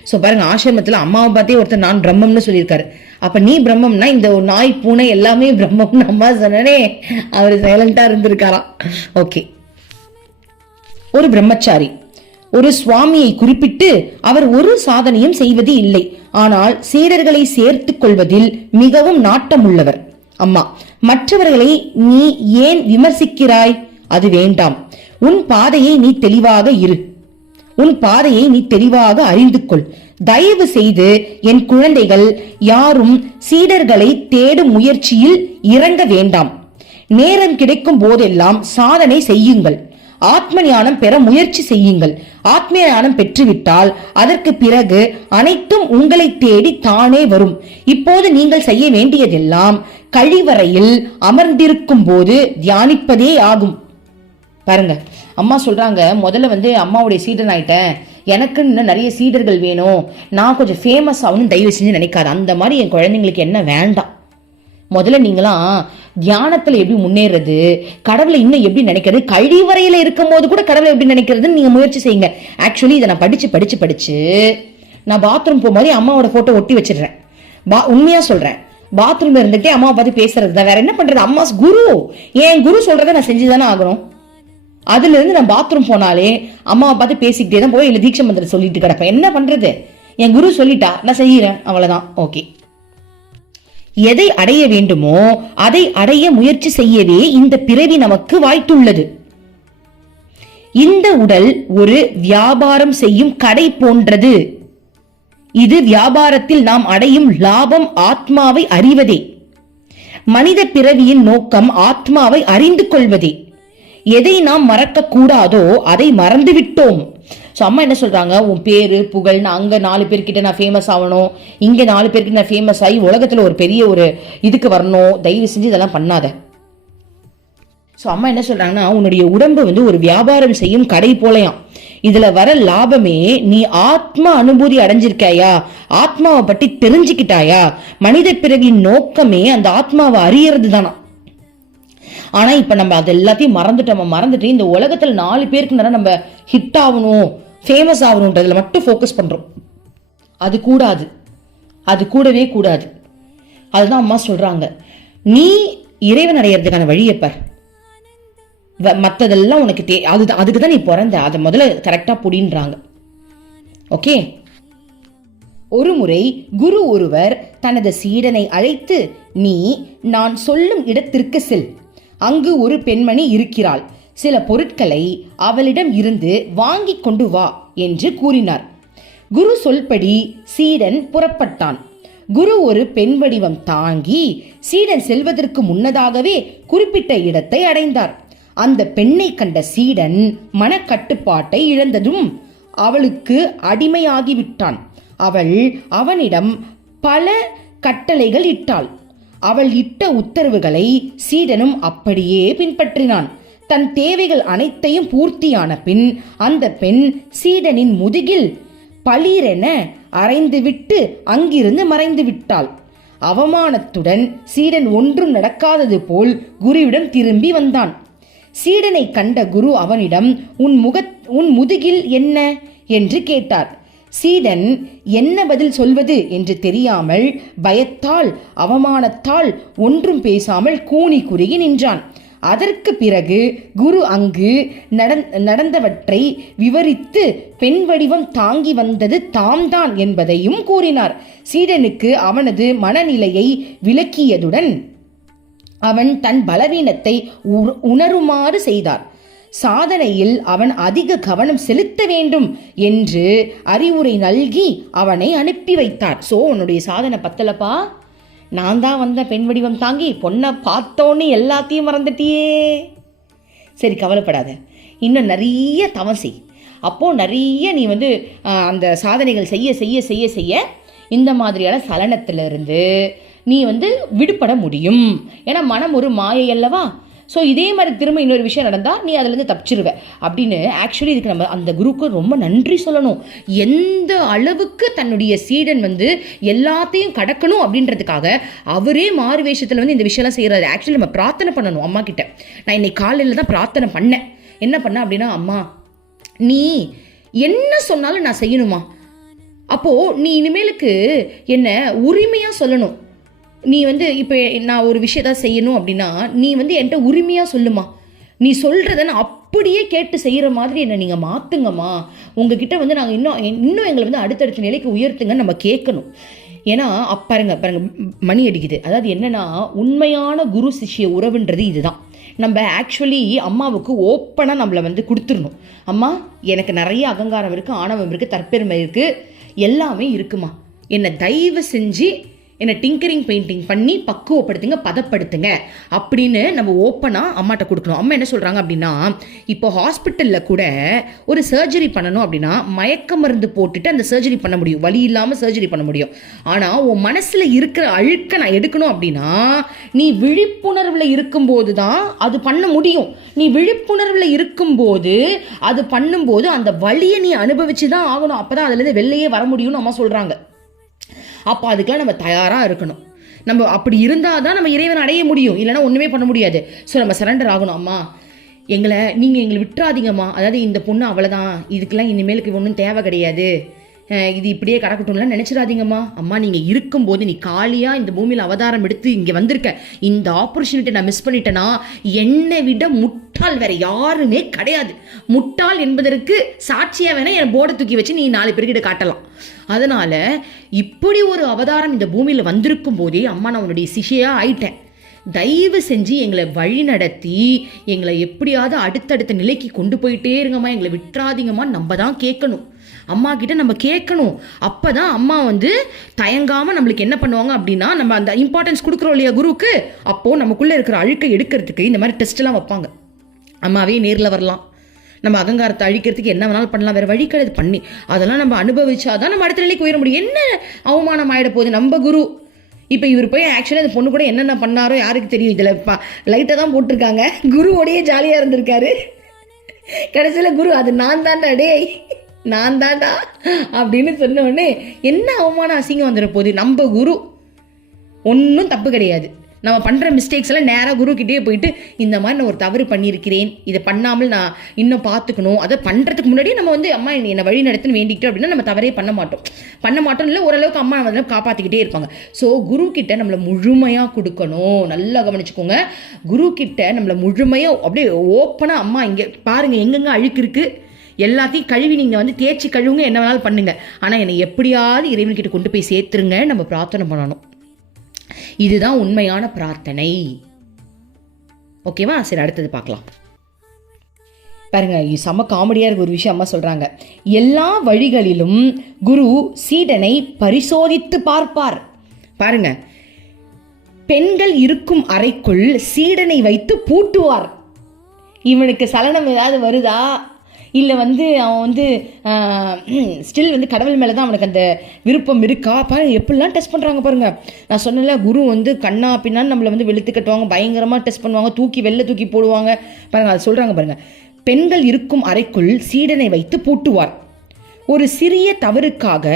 சோ பாருங்க, ஆசிரமத்துல அம்மாவை பார்த்தே ஒருத்தர் நான் பிரம்மம்னு சொல்லியிருக்காரு. அப்ப நீ பிரம்மம்னா இந்த நாய், பூனை எல்லாமே பிரம்மம்னு அம்மா சொன்னனே, அவர் சைலண்டா இருந்திருக்காராம். ஓகே. ஒரு பிரம்மச்சாரி ஒரு சுவாமியை குறிப்பிட்டு அவர் ஒரு சாதனையும் செய்வது இல்லை, ஆனால் சீடர்களை சேர்த்துக் கொள்வதில் மிகவும் நாட்டமுள்ளவர். அம்மா, மற்றவர்களை நீ ஏன் விமர்சிக்கிறாய்? அது வேண்டாம். உன் பாதையை நீ தெளிவாக அறிந்து கொள். தயவு செய்து என் குழந்தைகள் யாரும் சீடர்களை தேடும் முயற்சியில் இறங்க வேண்டாம். நேரம் கிடைக்கும் போதெல்லாம் சாதனை செய்யுங்கள். ஆத்ம ஞானம் பெற முயற்சி செய்யுங்கள். ஆத்ம ஞானம் பெற்றுவிட்டால் அதற்கு பிறகு அனைத்தும் உங்களை தேடி தானே வரும். இப்போது நீங்கள் செய்ய வேண்டியதெல்லாம் கழிவறையில் அமர்ந்திருக்கும் போது தியானிப்பதே ஆகும். பாருங்க, அம்மா சொல்றாங்க, முதல்ல வந்து அம்மாவுடைய சீடன் ஆயிட்டேன், எனக்கு இன்னும் நிறைய சீடர்கள் வேணும், நான் கொஞ்சம் ஃபேமஸ் ஆகணும் தயவு செஞ்சு நினைக்காது. அந்த மாதிரி என் குழந்தைங்களுக்கு என்ன வேண்டாம். முதல்ல நீங்களாம் தியானத்துல எப்படி முன்னேறது, கடவுளை இன்னும் எப்படி நினைக்கிறது, கழிவறையில இருக்கும் போது கூட கடவுளை எப்படி நினைக்கிறதுன்னு நீங்க முயற்சி செய்யுங்க. ஆக்சுவலி இதை நான் படிச்சு நான் பாத்ரூம் போகும்போது அம்மாவோட போட்டோ ஒட்டி வச்சிடுறேன். உண்மையா சொல்றேன், பாத்ரூம்ல இருந்துட்டே அம்மாவை பார்த்து பேசுறது தான். வேற என்ன பண்றது? அம்மா குரு, என் குரு சொல்றதை நான் செஞ்சுதானே ஆகணும். அதுல இருந்து நான் பாத்ரூம் போனாலே அம்மாவை பார்த்து பேசிக்கிட்டே தான் போய், இல்ல தீட்சை மந்திரம் சொல்லிட்டு கிடப்பேன். என்ன பண்றது? என் குரு சொல்லிட்டா நான் செய்யறேன், அவ்வளவுதான். ஓகே. எதை அடைய வேண்டுமோ அதை அடைய முயற்சி செய்யவே இந்த பிறவி நமக்கு வாய்த்துள்ளது. இந்த உடல் ஒரு வியாபாரம் செய்யும் கடை போன்றது. இது வியாபாரத்தில் நாம் அடையும் லாபம் ஆத்மாவை அறிவதே. மனித பிறவியின் நோக்கம் ஆத்மாவை அறிந்து கொள்வதே. எதை நாம் மறக்க கூடாதோ அதை மறந்துவிட்டோம். ஸோ அம்மா என்ன சொல்றாங்க, உன் பேரு புகழ், நான் அங்க 4 பேர்கிட்ட நான் ஃபேமஸ் ஆகணும், இங்க 4 பேர்கிட்ட நான் ஃபேமஸ் ஆகி உலகத்துல ஒரு பெரிய ஒரு இதுக்கு வரணும், தயவு செஞ்சு இதெல்லாம் பண்ணாத. ஸோ அம்மா என்ன சொல்றாங்கன்னா, உன்னுடைய உடம்பு ஒரு வியாபாரம் செய்யும் கடை போலையாம். இதுல வர லாபமே நீ ஆத்மா அனுபூதி அடைஞ்சிருக்காயா, ஆத்மாவை பற்றி தெரிஞ்சுக்கிட்டாயா. மனித பிறவியின் நோக்கமே அந்த ஆத்மாவை அறியறது தானா. ஆனா இப்ப நம்ம அது எல்லாத்தையும் மறந்துட்டு இந்த உலகத்துல 4 பேருக்கு நம்ம ஹிட் ஆகணும், ஃபேமஸ் ஆகணும்ன்றதுல மட்டும் ஃபோக்கஸ் பண்றோம். அது கூடாது, அது கூடவே கூடாது. அதுதான் அம்மா சொல்றாங்க, நீ இறைவன் அடையிறதுக்கான வழியப்பார், மற்றதெல்லாம் உனக்கு அதுக்குதான் நீ பிறந்த, அதை முதல்ல கரெக்டா புடின்றாங்க. ஓகே. ஒரு முறை குரு ஒருவர் தனது சீடனை அழைத்து, நீ நான் சொல்லும் இடத்திற்கு செல், அங்கு ஒரு பெண்மணி இருக்கிறாள், சில பொருட்களை அவளிடம் இருந்து வாங்கி கொண்டு வா என்று கூறினார். குரு சொல்படி சீடன் புறப்பட்டான். குரு ஒரு பெண் வடிவம் தாங்கி சீடன் செல்வதற்கு முன்னதாகவே குறிப்பிட்ட இடத்தை அடைந்தார். அந்த பெண்ணை கண்ட சீடன் மனக்கட்டுப்பாட்டை இழந்ததும் அவளுக்கு அடிமையாகிவிட்டான். அவள் அவனிடம் பல கட்டளைகள் இட்டாள். அவள் இட்ட உத்தரவுகளை சீடனும் அப்படியே பின்பற்றினான். தன் தேவைகள் அனைத்தையும் பூர்த்தியான பின் அந்த பெண் சீடனின் முதுகில் பளீரென அரைந்துவிட்டு அங்கிருந்து மறைந்து விட்டாள். அவமானத்துடன் சீடன் ஒன்றும் நடக்காதது போல் குருவிடம் திரும்பி வந்தான். சீடனை கண்ட குரு அவனிடம், உன் முதுகில் என்ன என்று கேட்டார். சீடன் என்ன பதில் சொல்வது என்று தெரியாமல் பயத்தால் அவமானத்தால் ஒன்றும் பேசாமல் கூனி குறுகி நின்றான். அதற்கு பிறகு குரு அங்கு நடந்தவற்றை விவரித்து பெண் வடிவம் தாங்கி வந்தது தாம்தான் என்பதையும் கூறினார். சீடனுக்கு அவனது மனநிலையை விளக்கியதுடன் அவன் தன் பலவீனத்தை உணருமாறு செய்தார். சாதனையில் அவன் அதிக கவனம் செலுத்த வேண்டும் என்று அறிவுரை நல்கி அவனை அனுப்பி வைத்தார். ஸோ உன்னுடைய சாதனை பத்தலப்பா, நான் தான் வந்த பெண் வடிவம் தாங்கி, பொண்ணை பார்த்தோன்னு எல்லாத்தையும் மறந்துட்டியே. சரி, கவலைப்படாத, இன்னும் நிறைய தவம் செய். அப்போது நிறைய நீ அந்த சாதனைகள் செய்ய செய்ய செய்ய செய்ய இந்த மாதிரியான சலனத்திலிருந்து நீ விடுபட முடியும். ஏன்னா மனம் ஒரு மாயை அல்லவா. ஸோ இதே மாதிரி திரும்ப இன்னொரு விஷயம் நடந்தால் நீ அதுலேருந்து தப்பிச்சிருவ அப்படின்னு. ஆக்சுவலி இதுக்கு நம்ம அந்த குருக்கு ரொம்ப நன்றி சொல்லணும். எந்த அளவுக்கு தன்னுடைய சீடன் எல்லாத்தையும் கடக்கணும் அப்படின்றதுக்காக அவரே மாறு வேஷத்தில் இந்த விஷயம்லாம் செய்கிறாரு. ஆக்சுவலி நம்ம பிரார்த்தனை பண்ணணும் அம்மா கிட்ட. நான் இன்னைக்கு காலையில் தான் பிரார்த்தனை பண்ணேன். என்ன பண்ணேன் அப்படின்னா, அம்மா நீ என்ன சொன்னாலும் நான் செய்யணுமா, அப்போது நீ இனிமேலுக்கு என்ன உரிமையாக சொல்லணும். நீ இப்போ நான் ஒரு விஷயத்த செய்யணும் அப்படின்னா நீ என்கிட்ட உரிமையாக சொல்லுமா. நீ சொல்கிறத நான் அப்படியே கேட்டு செய்கிற மாதிரி என்னை நீங்கள் மாற்றுங்கம்மா. உங்ககிட்ட நாங்கள் இன்னும் எங்களை அடுத்தடுத்த நிலைக்கு உயர்த்துங்க நம்ம கேட்கணும். ஏன்னா பாருங்க மணி அடிக்குது. அதாவது என்னன்னா, உண்மையான குரு சிஷ்ய உறவுன்றது இதுதான். நம்ம ஆக்சுவலி அம்மாவுக்கு ஓப்பனாக நம்மளை கொடுத்துடணும். அம்மா எனக்கு நிறைய அகங்காரம் இருக்குது, ஆணவம் இருக்குது, தற்பெருமை இருக்குது, எல்லாமே இருக்குமா. என்னை தயவு செஞ்சு என்னை டிங்கரிங் பெயிண்டிங் பண்ணி பக்குவப்படுத்துங்க, பதப்படுத்துங்க அப்படின்னு நம்ம ஓப்பனாக அம்மாட்ட கொடுக்கணும். அம்மா என்ன சொல்கிறாங்க அப்படின்னா, இப்போ ஹாஸ்பிட்டலில் கூட ஒரு சர்ஜரி பண்ணணும் அப்படின்னா மயக்க மருந்து போட்டுட்டு அந்த சர்ஜரி பண்ண முடியும், வலி இல்லாமல் சர்ஜரி பண்ண முடியும். ஆனால் உன் மனசில் இருக்கிற அழுக்க நான் எடுக்கணும் அப்படின்னா நீ விழிப்புணர்வில் இருக்கும்போது தான் அது பண்ண முடியும். நீ விழிப்புணர்வில் இருக்கும்போது அது பண்ணும்போது அந்த வலியை நீ அனுபவிச்சு தான் ஆகணும். அப்போ தான் அதுலேருந்து வெளியே வர முடியும்னு அம்மா சொல்கிறாங்க. அப்போ அதுக்கெலாம் நம்ம தயாராக இருக்கணும். நம்ம அப்படி இருந்தால் தான் நம்ம இறைவனை அடைய முடியும், இல்லைனா ஒன்றுமே பண்ண முடியாது. ஸோ நம்ம சரண்டர் ஆகணும். அம்மா நீங்கள் எங்களை விட்டுறாதீங்கம்மா, அதாவது இந்த பொண்ணு அவ்வளோதான், இதுக்கெல்லாம் இனிமேலுக்கு ஒன்றும் தேவை கிடையாது, இது இப்படியே கிடக்கட்டும்லாம் நினச்சிடாதீங்கம்மா. அம்மா நீங்கள் இருக்கும்போது, நீ காலியாக இந்த பூமியில் அவதாரம் எடுத்து இங்கே வந்திருக்க, இந்த ஆப்பர்ச்சுனிட்டி நான் மிஸ் பண்ணிட்டேன்னா என்னை விட முட்டாள் வேற யாருமே கிடையாது. முட்டாள் என்பதற்கு சாட்சியாக வேணா என் போர்டை தூக்கி வச்சு நீ 4 பேர்கிட்ட காட்டலாம். அதனால இப்படி ஒரு அவதாரம் இந்த பூமியில் வந்திருக்கும் போதே அம்மா நான் உன்னுடைய சிஷ்யாக ஆயிட்டேன், தயவு செஞ்சு எங்களை வழி நடத்தி எங்களை எப்படியாவது அடுத்தடுத்த நிலைக்கு கொண்டு போயிட்டே இருங்கம்மா, எங்களை விட்டுறாதீங்கம்மா. நம்ம தான் கேட்கணும், அம்மா கிட்ட நம்ம கேட்கணும். அப்போ தான் அம்மா வந்து தயங்காமல் நம்மளுக்கு என்ன பண்ணுவாங்க அப்படின்னா, நம்ம அந்த இம்பார்ட்டன்ஸ் கொடுக்குறோம் இல்லையா குருவுக்கு, அப்போது நமக்குள்ளே இருக்கிற அழுக்கை எடுக்கிறதுக்கு இந்த மாதிரி டெஸ்ட்லாம் வைப்பாங்க. அம்மாவே நேரில் வரலாம், நம்ம அகங்காரத்தை அழிக்கிறதுக்கு என்ன வேணாலும் பண்ணலாம், வேறு வழி கிடையாது. பண்ணி அதெல்லாம் நம்ம அனுபவிச்சாதான் நம்ம அடுத்த நிலைக்கு உயர முடியும். என்ன அவமானம் ஆகிட போகுது நம்ம குரு. இப்போ இவர் போய் ஆக்சுவலாக அந்த பொண்ணு கூட என்னென்ன பண்ணாரோ யாருக்கு தெரியும். இதில் லைட்டாக தான் போட்டிருக்காங்க, குருவோடையே ஜாலியாக இருந்திருக்காரு. கடைசியில் குரு அது நான் தாண்டா டேய், நான் தாண்டா அப்படின்னு சொன்ன உடனே என்ன அவமானம் அசிங்கம் வந்துட போகுது. நம்ம குரு ஒன்றும் தப்பு கிடையாது. நம்ம பண்ணுற மிஸ்டேக்ஸ் எல்லாம் நேராக குருக்கிட்டே போயிட்டு இந்த மாதிரி நான் ஒரு தவறு பண்ணியிருக்கிறேன், இதை பண்ணாமல் நான் இன்னும் பார்த்துக்கணும், அதை பண்ணுறதுக்கு முன்னாடியே நம்ம வந்து அம்மா என்னை வழி நடத்துன்னு வேண்டிக்கிட்டோம் அப்படின்னா நம்ம தவறே பண்ண மாட்டோம் இல்லை, ஓரளவுக்கு அம்மா வந்து காப்பாற்றிக்கிட்டே இருப்பாங்க. ஸோ குரு கிட்ட நம்மளை முழுமையாக கொடுக்கணும். நல்லா கவனிச்சுக்கோங்க, குரு கிட்ட நம்மளை முழுமையாக அப்படியே ஓப்பனாக அம்மா இங்கே பாருங்கள் எங்கெங்கே அழுக்கு இருக்குது எல்லாத்தையும் கழுவி நீங்கள் வந்து தேய்ச்சி கழுவுங்க, என்ன வேணாலும் பண்ணுங்க, ஆனால் என்னை எப்படியாவது இறைவன்கிட்ட கொண்டு போய் சேர்த்துருங்க நம்ம பிரார்த்தனை பண்ணணும். இதுதான் உண்மையான பிரார்த்தனை. ஓகேவா? சரி, அடுத்தது பார்க்கலாம். பாருங்க, செம காமெடியா இருக்க ஒரு விஷயம் அம்மா சொல்றாங்க. எல்லா வழிகளிலும் குரு சீடனை பரிசோதித்து பார்ப்பார். பாருங்க, பெண்கள் இருக்கும் அறைக்குள் சீடனை வைத்து பூட்டுவார். இவனுக்கு சலனம் ஏதாவது வருதா, இல்லை வந்து அவன் வந்து ஸ்டில் வந்து கடவுள் மேலே தான் அவனுக்கு அந்த விருப்பம் இருக்கா, பாருங்கள் எப்படிலாம் டெஸ்ட் பண்ணுறாங்க பாருங்கள். நான் சொன்னல, குரு வந்து கண்ணா பின்னான்னு நம்மளை வந்து வெளுத்து கட்டுவாங்க, பயங்கரமாக டெஸ்ட் பண்ணுவாங்க, வெளில தூக்கி போடுவாங்க பாருங்கள். அதை சொல்கிறாங்க பாருங்கள். பெண்கள் இருக்கும் அறைக்குள் சீடனை வைத்து பூட்டுவார். ஒரு சிறிய தவறுக்காக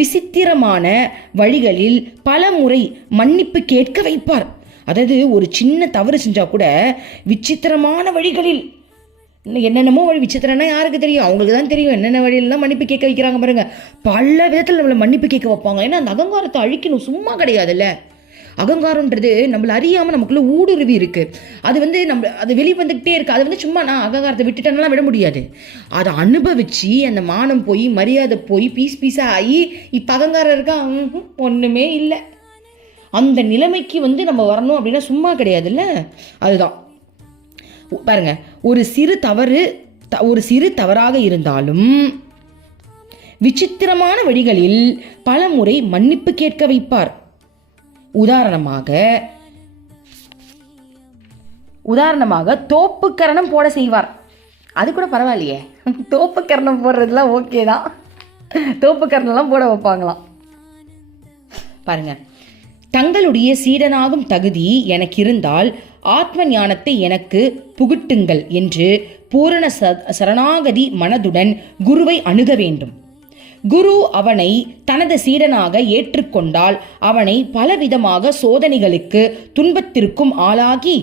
விசித்திரமான வழிகளில் பல முறை மன்னிப்பு கேட்க வைப்பார். அதாவது ஒரு சின்ன தவறு செஞ்சால் கூட விசித்திரமான வழிகளில், என்னென்னமோ வழி, விசித்திரம்னா யாருக்கு தெரியும், அவங்களுக்கு தான் தெரியும் என்னென்ன வழியிலாம் மன்னிப்பு கேட்க வைக்கிறாங்க பாருங்க. பல விதத்தில் நம்மளை மன்னிப்பு கேட்க வைப்பாங்க. ஏன்னா அந்த அகங்காரத்தை அழிக்கணும், சும்மா கிடையாதுல்ல. அகங்காரன்றது நம்மள அறியாமல் நமக்குள்ள ஊடுருவி இருக்கு. அது வந்து அது வெளியே வந்துக்கிட்டே இருக்கு. அது வந்து சும்மா நான் அகங்காரத்தை விட்டுட்டேன்னா விட முடியாது. அதை அனுபவிச்சு அந்த மானம் போய் மரியாதை போய் பீஸாக ஆகி இப்போ அகங்காரம் இருக்கா, ஒன்றுமே இல்லை. அந்த நிலைமைக்கு வந்து நம்ம வரணும் அப்படின்னா சும்மா கிடையாதுல்ல. அதுதான் பாருங்க, ஒரு சிறு தவறாக இருந்தாலும் விசித்திரமான வழிகளில் பல முறை மன்னிப்பு கேட்க வைப்பார். உதாரணமாக தோப்புக்கரணம் போட செய்வார். அது கூட பரவாயில்லையே, தோப்புக்கரணம் போடுறதுலாம் ஓகே தான், தோப்புக்கரணம்லாம் போட வைப்பாங்களாம். பாருங்க, தங்களுடைய சீடனாகும் தகுதி எனக்கு இருந்தால் ஆத்ம ஞானத்தை எனக்கு புகுட்டுங்கள் என்று பூரண சரணாகதி மனதுடன் குருவை அணுக வேண்டும். குரு அவனை தனது சீடனாக ஏற்றுக்கொண்டால் அவனை பலவிதமாக சோதனைகளுக்கு துன்பத்திற்கும் ஆளாகி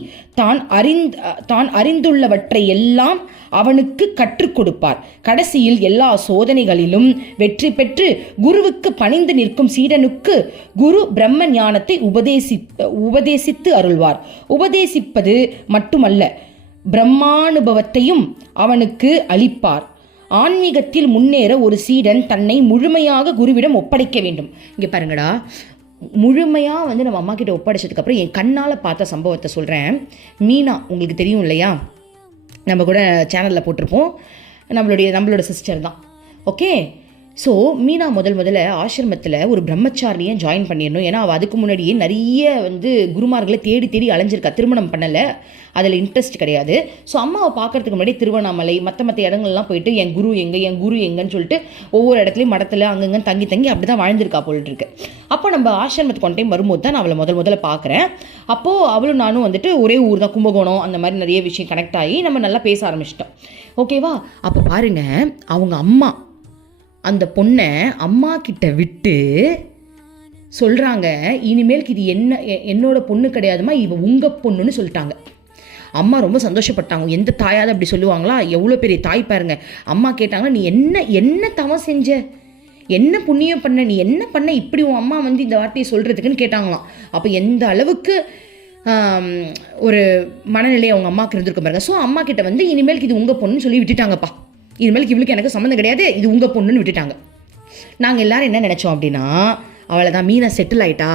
தான் அறிந்துள்ளவற்றை எல்லாம் அவனுக்கு கற்றுக் கொடுப்பார். கடைசியில் எல்லா சோதனைகளிலும் வெற்றி பெற்று குருவுக்கு பணிந்து நிற்கும் சீடனுக்கு குரு பிரம்ம ஞானத்தை உபதேசித்து அருள்வார். உபதேசிப்பது மட்டுமல்ல, பிரம்மானுபவத்தையும் அவனுக்கு அளிப்பார். ஆன்மீகத்தில் முன்னேற ஒரு சீடன் தன்னை முழுமையாக குருவிடம் ஒப்படைக்க வேண்டும். இங்கே பாருங்கடா, முழுமையாக வந்து நம்ம அம்மா கிட்ட ஒப்படைச்சதுக்கப்புறம் என் கண்ணால் பார்த்த சம்பவத்தை சொல்கிறேன். மீனா உங்களுக்கு தெரியும் இல்லையா, நம்ம கூட சேனலில் போட்டிருப்போம், நம்மளோட சிஸ்டர் தான். ஓகே, ஸோ மீனா முதல்ல ஆசிரமத்தில் ஒரு பிரம்மச்சாரியை ஜாயின் பண்ணிடணும். ஏன்னா அவள் அதுக்கு முன்னாடியே நிறைய குருமார்களை தேடி அலைஞ்சிருக்கா. திருமணம் பண்ணலை, அதில் இன்ட்ரெஸ்ட் கிடையாது. ஸோ அம்மாவை பார்க்கறதுக்கு முன்னாடி திருவண்ணாமலை மற்ற இடங்கள்லாம் போயிட்டு என் குரு எங்கன்னு சொல்லிட்டு ஒவ்வொரு இடத்துலையும் மடத்தில் அங்கங்கே தங்கி அப்படி தான் வாழ்ந்திருக்கா போலிட்டு இருக்கு. அப்போ நம்ம ஆசிரமத்துக்கு ஒன் டைம் வரும்போது தான் நான் அவளை முதல்ல பார்க்குறேன். அப்போது அவளும் நானும் ஒரே ஊர் தான், கும்பகோணம், அந்த மாதிரி நிறைய விஷயம் கனெக்ட் ஆகி நம்ம நல்லா பேச ஆரம்பிச்சிட்டோம். ஓகேவா? அப்போ பாருங்கள், அவங்க அம்மா அந்த பொண்ணை அம்மா கிட்ட விட்டு சொல்கிறாங்க, இனிமேலுக்கு இது என்னோட பொண்ணு கிடையாதுமா, இவ உங்கள் பொண்ணுன்னு சொல்லிட்டாங்க. அம்மா ரொம்ப சந்தோஷப்பட்டாங்க. எந்த தாயாவது அப்படி சொல்லுவாங்களா? எவ்வளோ பெரிய தாய் பாருங்க. அம்மா கேட்டாங்கன்னா, நீ என்ன தவம் செஞ்ச, என்ன புண்ணியம் பண்ண, நீ என்ன பண்ண, இப்படி உன் அம்மா இந்த வார்த்தையை சொல்கிறதுக்குன்னு கேட்டாங்களாம். அப்போ எந்த அளவுக்கு ஒரு மனநிலை அவங்க அம்மாவுக்கு இருந்திருக்க பாருங்க. ஸோ அம்மா கிட்ட இனிமேலுக்கு இது உங்கள் பொண்ணுன்னு சொல்லி விட்டுட்டாங்கப்பா. இனிமேலுக்கு இவளுக்கு எனக்கு சம்மந்தம் கிடையாது, இது உங்கள் பொண்ணுன்னு விட்டுட்டாங்க. நாங்கள் எல்லாரும் என்ன நினச்சோம் அப்படின்னா, அவளை தான் மீனா செட்டில் ஆகிட்டா,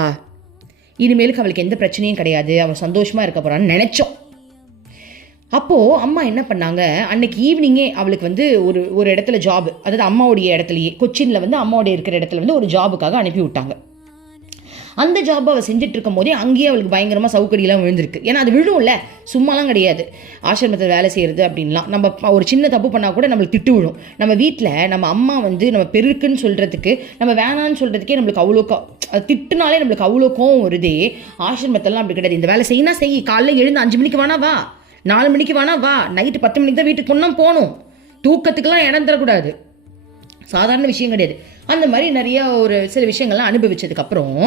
இனிமேலுக்கு அவளுக்கு எந்த பிரச்சனையும் கிடையாது, அவள் சந்தோஷமாக இருக்க போகிறான்னு நினச்சோம். அப்போது அம்மா என்ன பண்ணாங்க, அன்னைக்கு ஈவினிங்கே அவளுக்கு ஒரு இடத்துல ஜாப், அதாவது அம்மாவுடைய இடத்துலையே கொச்சினில் அம்மாவுடைய இருக்கிற இடத்துல ஒரு ஜாபுக்காக அனுப்பி விட்டாங்க. அந்த ஜாப் அவள் செஞ்சுட்டு இருக்கும் போதே அங்கேயே அவளுக்கு பயங்கரமாக சவுக்கடியெல்லாம் விழுந்திருக்கு. ஏன்னா அது விழும்ல, சும்மாலாம் கிடையாது. ஆசிரமத்தில் வேலை செய்கிறது அப்படின்லாம் நம்ம ஒரு சின்ன தப்பு பண்ணால் கூட நம்மளுக்கு திட்டு விழும். நம்ம வீட்டில் நம்ம அம்மா நம்ம பெருக்குன்னு சொல்கிறதுக்கு, நம்ம வேணான்னு சொல்கிறதுக்கே நம்மளுக்கு அவ்வளோ அது திட்டுனாலே நம்மளுக்கு அவ்வளோ கோவம் வருதே. ஆசிரமத்திலலாம் அப்படி கிடையாது. இந்த வேலை செய்யினா செய், காலையில் எழுந்து 5 மணிக்கு வேணா வா, 4 மணிக்கு வேணா வா, நைட்டு 10 மணிக்கு தான் வீட்டுக்கு போகணும், தூக்கத்துக்கெல்லாம் இடம் தரக்கூடாது. சாதாரண விஷயம் கிடையாது. அந்த மாதிரி நிறைய சில விஷயங்கள்லாம் அனுபவிச்சதுக்கப்புறம்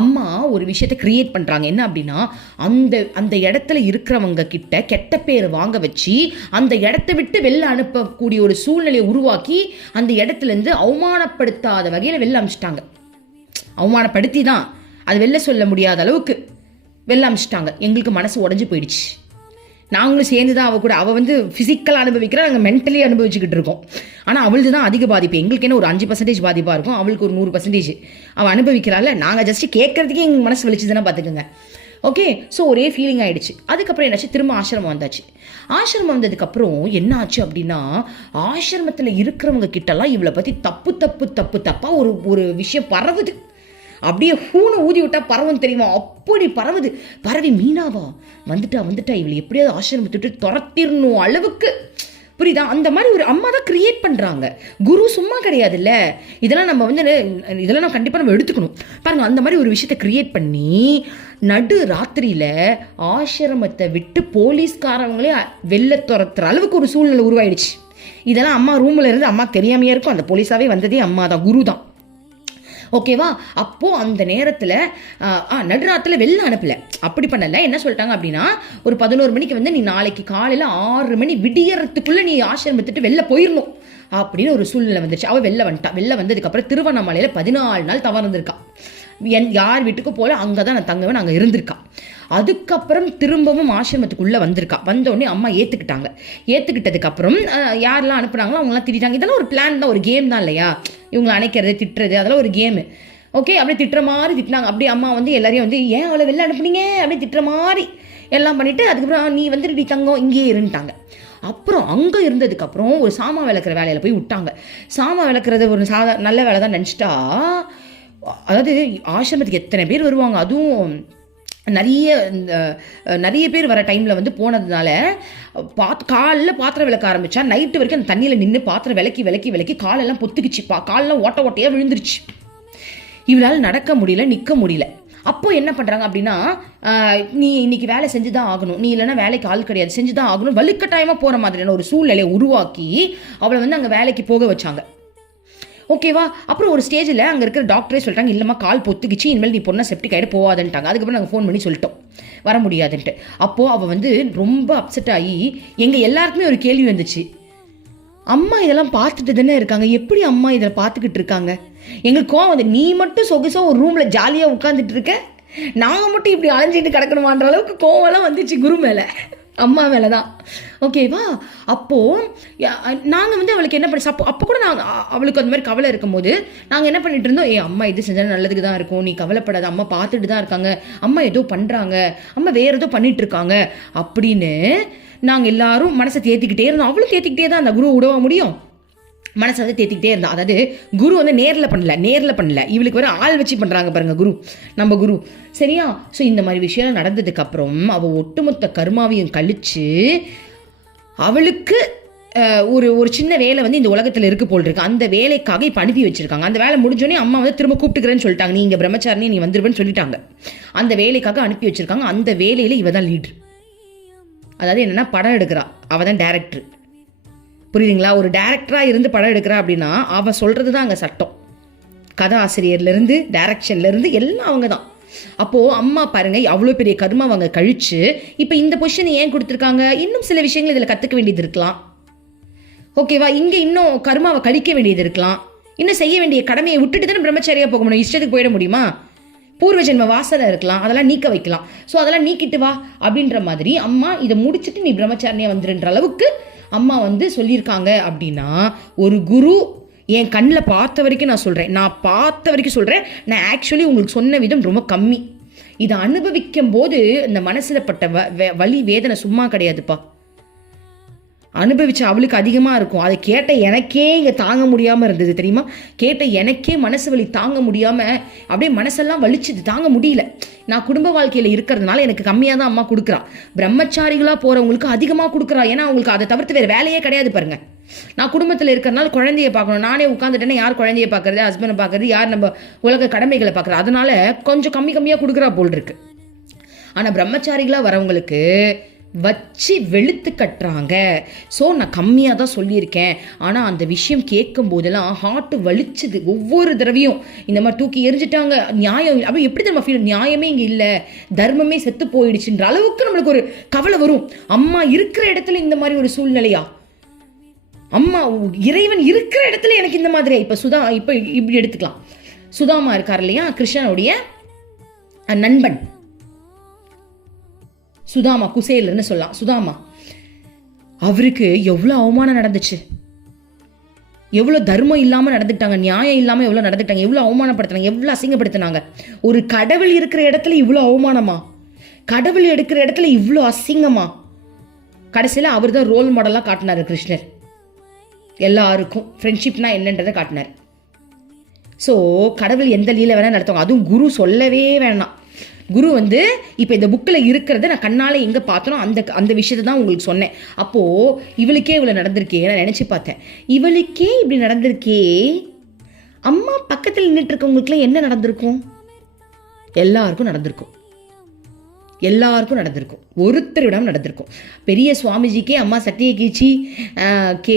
அம்மா ஒரு விஷயத்தை கிரியேட் பண்ணுறாங்க. என்ன அப்படின்னா, அந்த இடத்துல இருக்கிறவங்க கிட்ட கெட்ட பேர் வாங்க வச்சு அந்த இடத்த விட்டு வெளில அனுப்பக்கூடிய ஒரு சூழ்நிலையை உருவாக்கி அந்த இடத்துலேருந்து அவமானப்படுத்தாத வகையில் வெளில அனுப்பிச்சிட்டாங்க. அவமானப்படுத்தி தான், அது வெளில சொல்ல முடியாத அளவுக்கு வெளில அனுப்பிச்சிட்டாங்க. எங்களுக்கு மனசு உடஞ்சி போயிடுச்சு. நாங்களும் சேர்ந்து தான் அவள் கூட, அவள் ஃபிசிக்கலாக அனுபவிக்கிறா, நாங்கள் மென்டலி அனுபவிச்சுக்கிட்டு இருக்கோம். ஆனால் அவளுக்கு தான் அதிக பாதிப்பு. எங்களுக்கு என்ன ஒரு 5% பாதிப்பாக இருக்கும், அவளுக்கு ஒரு 100% அவள் அனுபவிக்கிறாள். நாங்கள் ஜஸ்ட்டு கேட்கறதுக்கே எங்கள் மனசு வலிச்சுதுன்னா பார்த்துக்கோங்க. ஓகே, ஸோ ஒரே ஃபீலிங் ஆகிடுச்சு. அதுக்கப்புறம் என்னாச்சு, திரும்ப ஆசிரமம் வந்தாச்சு. ஆசிரமம் வந்ததுக்கப்புறம் என்ன ஆச்சு அப்படின்னா, ஆசிரமத்தில் இருக்கிறவங்க கிட்டலாம் இவளை பற்றி தப்பாக ஒரு விஷயம் பரவுது. அப்படியே ஹூனை ஊதி விட்டா பரவும் தெரியுமா, அப்படி பரவி மீனாவா வந்துட்டா இவளை எப்படியாவது ஆசிரமத்துட்டு துரத்திடணும் அளவுக்கு, புரியுதா? அந்த மாதிரி ஒரு அம்மா தான் கிரியேட் பண்ணுறாங்க. குரு சும்மா கிடையாதுல்ல, இதெல்லாம் நம்ம இதெல்லாம் நம்ம கண்டிப்பாக நம்ம எடுத்துக்கணும். பாருங்க, அந்த மாதிரி ஒரு விஷயத்தை கிரியேட் பண்ணி நடு ராத்திரியில் ஆசிரமத்தை விட்டு போலீஸ்காரங்களே வெளில துரத்துற அளவுக்கு ஒரு சூழ்நிலை உருவாயிடுச்சு. இதெல்லாம் அம்மா ரூமில் இருந்து அம்மா தெரியாமையே இருக்கும். அந்த போலீஸாகவே வந்ததே அம்மா தான், குரு தான். ஓகேவா? அப்போது அந்த நேரத்தில் நடுராத்தில் வெளில அனுப்பலை, அப்படி பண்ணலை. என்ன சொல்லிட்டாங்க அப்படின்னா, ஒரு 11 மணிக்கு நீ நாளைக்கு காலையில் 6 மணி விடியறதுக்குள்ளே நீ ஆசிரமத்துட்டு வெளில போயிடணும் அப்படின்னு ஒரு சூழ்நிலை வந்துருச்சு. அவள் வெளில வந்ததுக்கப்புறம் திருவண்ணாமலையில் 14 நாள் தவறந்திருக்கா. யார் வீட்டுக்கும் போல அங்கே தான் நான் தங்குவேன், அங்கே இருந்திருக்கா. அதுக்கப்புறம் திரும்பவும் ஆசிரமத்துக்குள்ளே வந்திருக்கா. வந்தோடனே அம்மா ஏற்றுக்கிட்டதுக்கப்புறம் யாரெல்லாம் அனுப்புனாங்களோ அவங்களாம் திட்டாங்க. இதெல்லாம் ஒரு பிளான் தான், ஒரு கேம் தான் இல்லையா? இவங்களை அணைக்கிறது, திட்டுறது, அதெல்லாம் ஒரு கேமு. ஓகே, அப்படியே திட்டுற மாதிரி திட்டினாங்க. அப்படியே அம்மா எல்லாரையும் ஏன் அவளை வெளில அனுப்புனீங்க அப்படியே திட்டுற மாதிரி எல்லாம் பண்ணிவிட்டு, அதுக்கப்புறம் நீ இப்படி தங்கம் இங்கேயே இருந்துட்டாங்க. அப்புறம் அங்கே இருந்ததுக்கப்புறம் ஒரு சாமா விளக்குற வேலையில் போய் விட்டாங்க. சாமா விளக்குறது ஒரு நல்ல வேலை தான் நினச்சிட்டா, அதாவது ஆசிரமத்துக்கு எத்தனை பேர் வருவாங்க, அதுவும் நிறைய பேர் வர டைமில் போனதுனால காலில் பாத்திரம் விளக்க ஆரம்பித்தா நைட்டு வரைக்கும் அந்த தண்ணியில் நின்று பாத்திரம் விளக்கி காலெல்லாம் பொத்துக்குச்சு, காலெல்லாம் ஓட்டையாக விழுந்துருச்சு. இவளால் நடக்க முடியல, நிற்க முடியல. அப்போ என்ன பண்ணுறாங்க அப்படின்னா, நீ இன்னைக்கு வேலை செஞ்சு தான் ஆகணும், நீ இல்லைன்னா வேலைக்கு ஆள் கிடையாது, செஞ்சு தான் ஆகணும், வலுக்கட்டாயமாக போகிற மாதிரியான ஒரு சூழ்நிலையை உருவாக்கி அவளை அங்கே வேலைக்கு போக வச்சாங்க. ஓகேவா? அப்புறம் ஒரு ஸ்டேஜில் அங்கே இருக்கிற டாக்டரே சொல்லிட்டாங்க, இல்லைம்மா கால் பொத்துக்கிச்சு, இனிமேல் நீ பொண்ணை செப்டிக் ஆகிட்டு போவாதுன்ட்டாங்க. அதுக்கப்புறம் நாங்கள் ஃபோன் பண்ணி சொல்லிட்டோம் வர முடியாதுன்ட்டு. அப்போது அவள் ரொம்ப அப்செட் ஆகி எங்கள் எல்லாருக்குமே ஒரு கேள்வி வந்துச்சு, அம்மா இதெல்லாம் பார்த்துட்டு தானே இருக்காங்க, எப்படி அம்மா இதை பார்த்துக்கிட்டு இருக்காங்க? எங்களுக்கு கோவம் நீ மட்டும் சொகுசாக ஒரு ரூமில் ஜாலியாக உட்காந்துட்டு இருக்க, நாங்கள் மட்டும் இப்படி அலைஞ்சிட்டு கிடக்கணுமான்ற அளவுக்கு கோவம்லாம் வந்துச்சு குரு மேலே, அம்மா மேலே தான். ஓகேவா? அப்போது நாங்கள் அவளுக்கு என்ன பண்ணி அப்போ கூட அவளுக்கு அந்த மாதிரி கவலை இருக்கும் போது நாங்கள் என்ன பண்ணிட்டு இருந்தோம், அம்மா இது செஞ்சாலும் நல்லதுக்கு தான் இருக்கும், நீ கவலைப்படாத, அம்மா பார்த்துட்டு தான் இருக்காங்க, அம்மா ஏதோ பண்ணுறாங்க, அம்மா வேறு ஏதோ பண்ணிட்டு இருக்காங்க அப்படின்னு நாங்கள் எல்லாரும் மனசை தேத்திக்கிட்டே இருந்தோம். அவளும் தேத்திக்கிட்டே தான் அந்த குரு விடவா முடியும்? மனசை வந்து தேத்திக்கிட்டே இருந்தா. அதாவது குரு வந்து நேரில் பண்ணல, இவளுக்கு வர ஆள் வச்சு பண்ணுறாங்க பாருங்க குரு, நம்ம குரு, சரியா? ஸோ இந்த மாதிரி விஷயம் நடந்ததுக்கப்புறம் அவள் ஒட்டுமொத்த கர்மாவையும் கழித்து அவளுக்கு ஒரு சின்ன வேலை வந்து இந்த உலகத்தில் இருக்கு போல் இருக்கு. அந்த வேலைக்காக இப்போ அனுப்பி வச்சிருக்காங்க. அந்த வேலை முடிஞ்சோடனே அம்மா வந்து திரும்ப கூப்பிட்டுக்கிறேன்னு சொல்லிட்டாங்க. நீ இங்கே பிரம்மச்சாரினி, நீ வந்துருவேன்னு சொல்லிட்டாங்க. அந்த வேலைக்காக அனுப்பி வச்சிருக்காங்க. அந்த வேலையில் இவ தான் லீட்ரு. அதாவது என்னன்னா, படம் எடுக்கிறா, அவள் தான் டேரக்டர். புரியுதுங்களா? ஒரு டேரக்டராக இருந்து படம் எடுக்கிறா அப்படின்னா அவள் சொல்கிறது தான் அங்கே சட்டம். கதை ஆசிரியர்லேருந்து டைரக்ஷன்லேருந்து எல்லாம் அவங்க தான். அப்போது அம்மா பாருங்க, அவ்வளோ பெரிய கர்மா அவங்க கழிச்சு இப்போ இந்த பொசிஷனை ஏன் கொடுத்துருக்காங்க? இன்னும் சில விஷயங்கள் இதில் கற்றுக்க வேண்டியது இருக்கலாம். ஓகேவா? இங்கே இன்னும் கர்மாவை கழிக்க வேண்டியது இருக்கலாம். இன்னும் செய்ய வேண்டிய கடமையை விட்டுட்டு தானே பிரம்மச்சாரியாக போக முடியும். இஷ்டத்துக்கு போயிட முடியுமா? பூர்வ ஜென்ம வாசனை இருக்கலாம், அதெல்லாம் நீக்க வைக்கலாம். ஸோ அதெல்லாம் நீக்கிட்டு வா அப்படின்ற மாதிரி அம்மா இதை முடிச்சுட்டு நீ பிரம்மச்சாரியாக வந்துருன்ற அளவுக்கு அம்மா வந்து சொல்லியிருக்காங்க. அப்படின்னா ஒரு குரு என் கண்ணில் பார்த்த வரைக்கும் நான் சொல்கிறேன், நான் ஆக்சுவலி உங்களுக்கு சொன்ன விதம் ரொம்ப கம்மி. இதை அனுபவிக்கும் போது இந்த மனசில் பட்ட வலி வேதனை சும்மா கிடையாதுப்பா. அனுபவிச்ச அவளுக்கு அதிகமாக இருக்கும். அதை கேட்ட எனக்கே இங்கே தாங்க முடியாமல் இருந்தது தெரியுமா? கேட்ட எனக்கே மனசு வலி தாங்க முடியாமல் அப்படியே மனசெல்லாம் வலிச்சுது, தாங்க முடியல. நான் குடும்ப வாழ்க்கையில் இருக்கிறதுனால எனக்கு கம்மியாக தான் அம்மா கொடுக்குறா. பிரம்மச்சாரிகளாக போகிறவங்களுக்கு அதிகமாக கொடுக்குறா. ஏன்னா அவங்களுக்கு அதை தவிர்த்து வேறு வேலையே கிடையாது பாருங்க. நான் குடும்பத்தில் இருக்கிறனால குழந்தைய பார்க்கணும். நானே உட்காந்துட்டேன்னா யார் குழந்தைய பார்க்கறது, ஹஸ்பண்டை பார்க்கறது, யார் நம்ம உலக கடமைகளை பார்க்குறது. அதனால கொஞ்சம் கம்மியாக கொடுக்குறா போல் இருக்கு. ஆனால் பிரம்மச்சாரிகளாக வரவங்களுக்கு வச்சு வெளுத்து கட்டுறாங்க. ஸோ நான் கம்மியாக தான் சொல்லியிருக்கேன். ஆனால் அந்த விஷயம் கேட்கும் போதெல்லாம் ஹார்ட்டு வலிச்சுது. ஒவ்வொரு தடவையும் இந்த மாதிரி தூக்கி எரிஞ்சிட்டாங்க. நியாயம் அப்போ எப்படி நம்ம ஃபீல், நியாயமே இங்கே இல்லை, தர்மமே செத்து போயிடுச்சுன்ற அளவுக்கு நம்மளுக்கு ஒரு கவலை வரும். அம்மா இருக்கிற இடத்துல இந்த மாதிரி ஒரு சூழ்நிலையா? அம்மா இறைவன் இருக்கிற இடத்துல எனக்கு இந்த மாதிரி. இப்போ இப்போ இப்படி எடுத்துக்கலாம். சுதாமா இருக்கார் இல்லையா, கிருஷ்ணனுடைய நண்பன் சுதாமா, குசேலர்னு சொல்லலாம். சுதாமா அவருக்கு எவ்வளோ அவமானம் நடந்துச்சு, எவ்வளோ தர்மம் இல்லாமல் நடந்துக்கிட்டாங்க, நியாயம் இல்லாமல் எவ்வளோ நடந்துக்கிட்டாங்க, எவ்வளோ அவமானப்படுத்தினாங்க, எவ்வளோ அசிங்கப்படுத்தினாங்க. ஒரு கடவுள் இருக்கிற இடத்துல இவ்வளோ அவமானமா? கடவுள் எடுக்கிற இடத்துல இவ்வளோ அசிங்கமா? கடைசியில் அவர் தான் ரோல் மாடலாக காட்டினார் கிருஷ்ணர். எல்லாருக்கும் ஃப்ரெண்ட்ஷிப்னா என்னன்றதை காட்டினார். ஸோ கடவுள் எந்த லீலை வேணால் நடத்துவாங்க. அதுவும் குரு சொல்லவே வேணாம். குரு வந்து இப்போ இந்த புக்கில் இருக்கிறத நான் கண்ணால் எங்கே பார்த்தனோ அந்த விஷயத்தை தான் உங்களுக்கு சொன்னேன். அப்போது இவளுக்கே இவ்வளோ நடந்திருக்கே, நான் நினச்சி பார்த்தேன், இவளுக்கே இப்படி நடந்திருக்கே, அம்மா பக்கத்தில் நின்றுட்டு இருக்கவங்களுக்குலாம் என்ன நடந்திருக்கும்? எல்லாருக்கும் நடந்திருக்கும். ஒருத்தரிடம் நடந்திருக்கும். பெரிய சுவாமிஜிக்கே அம்மா சட்டியை கீச்சி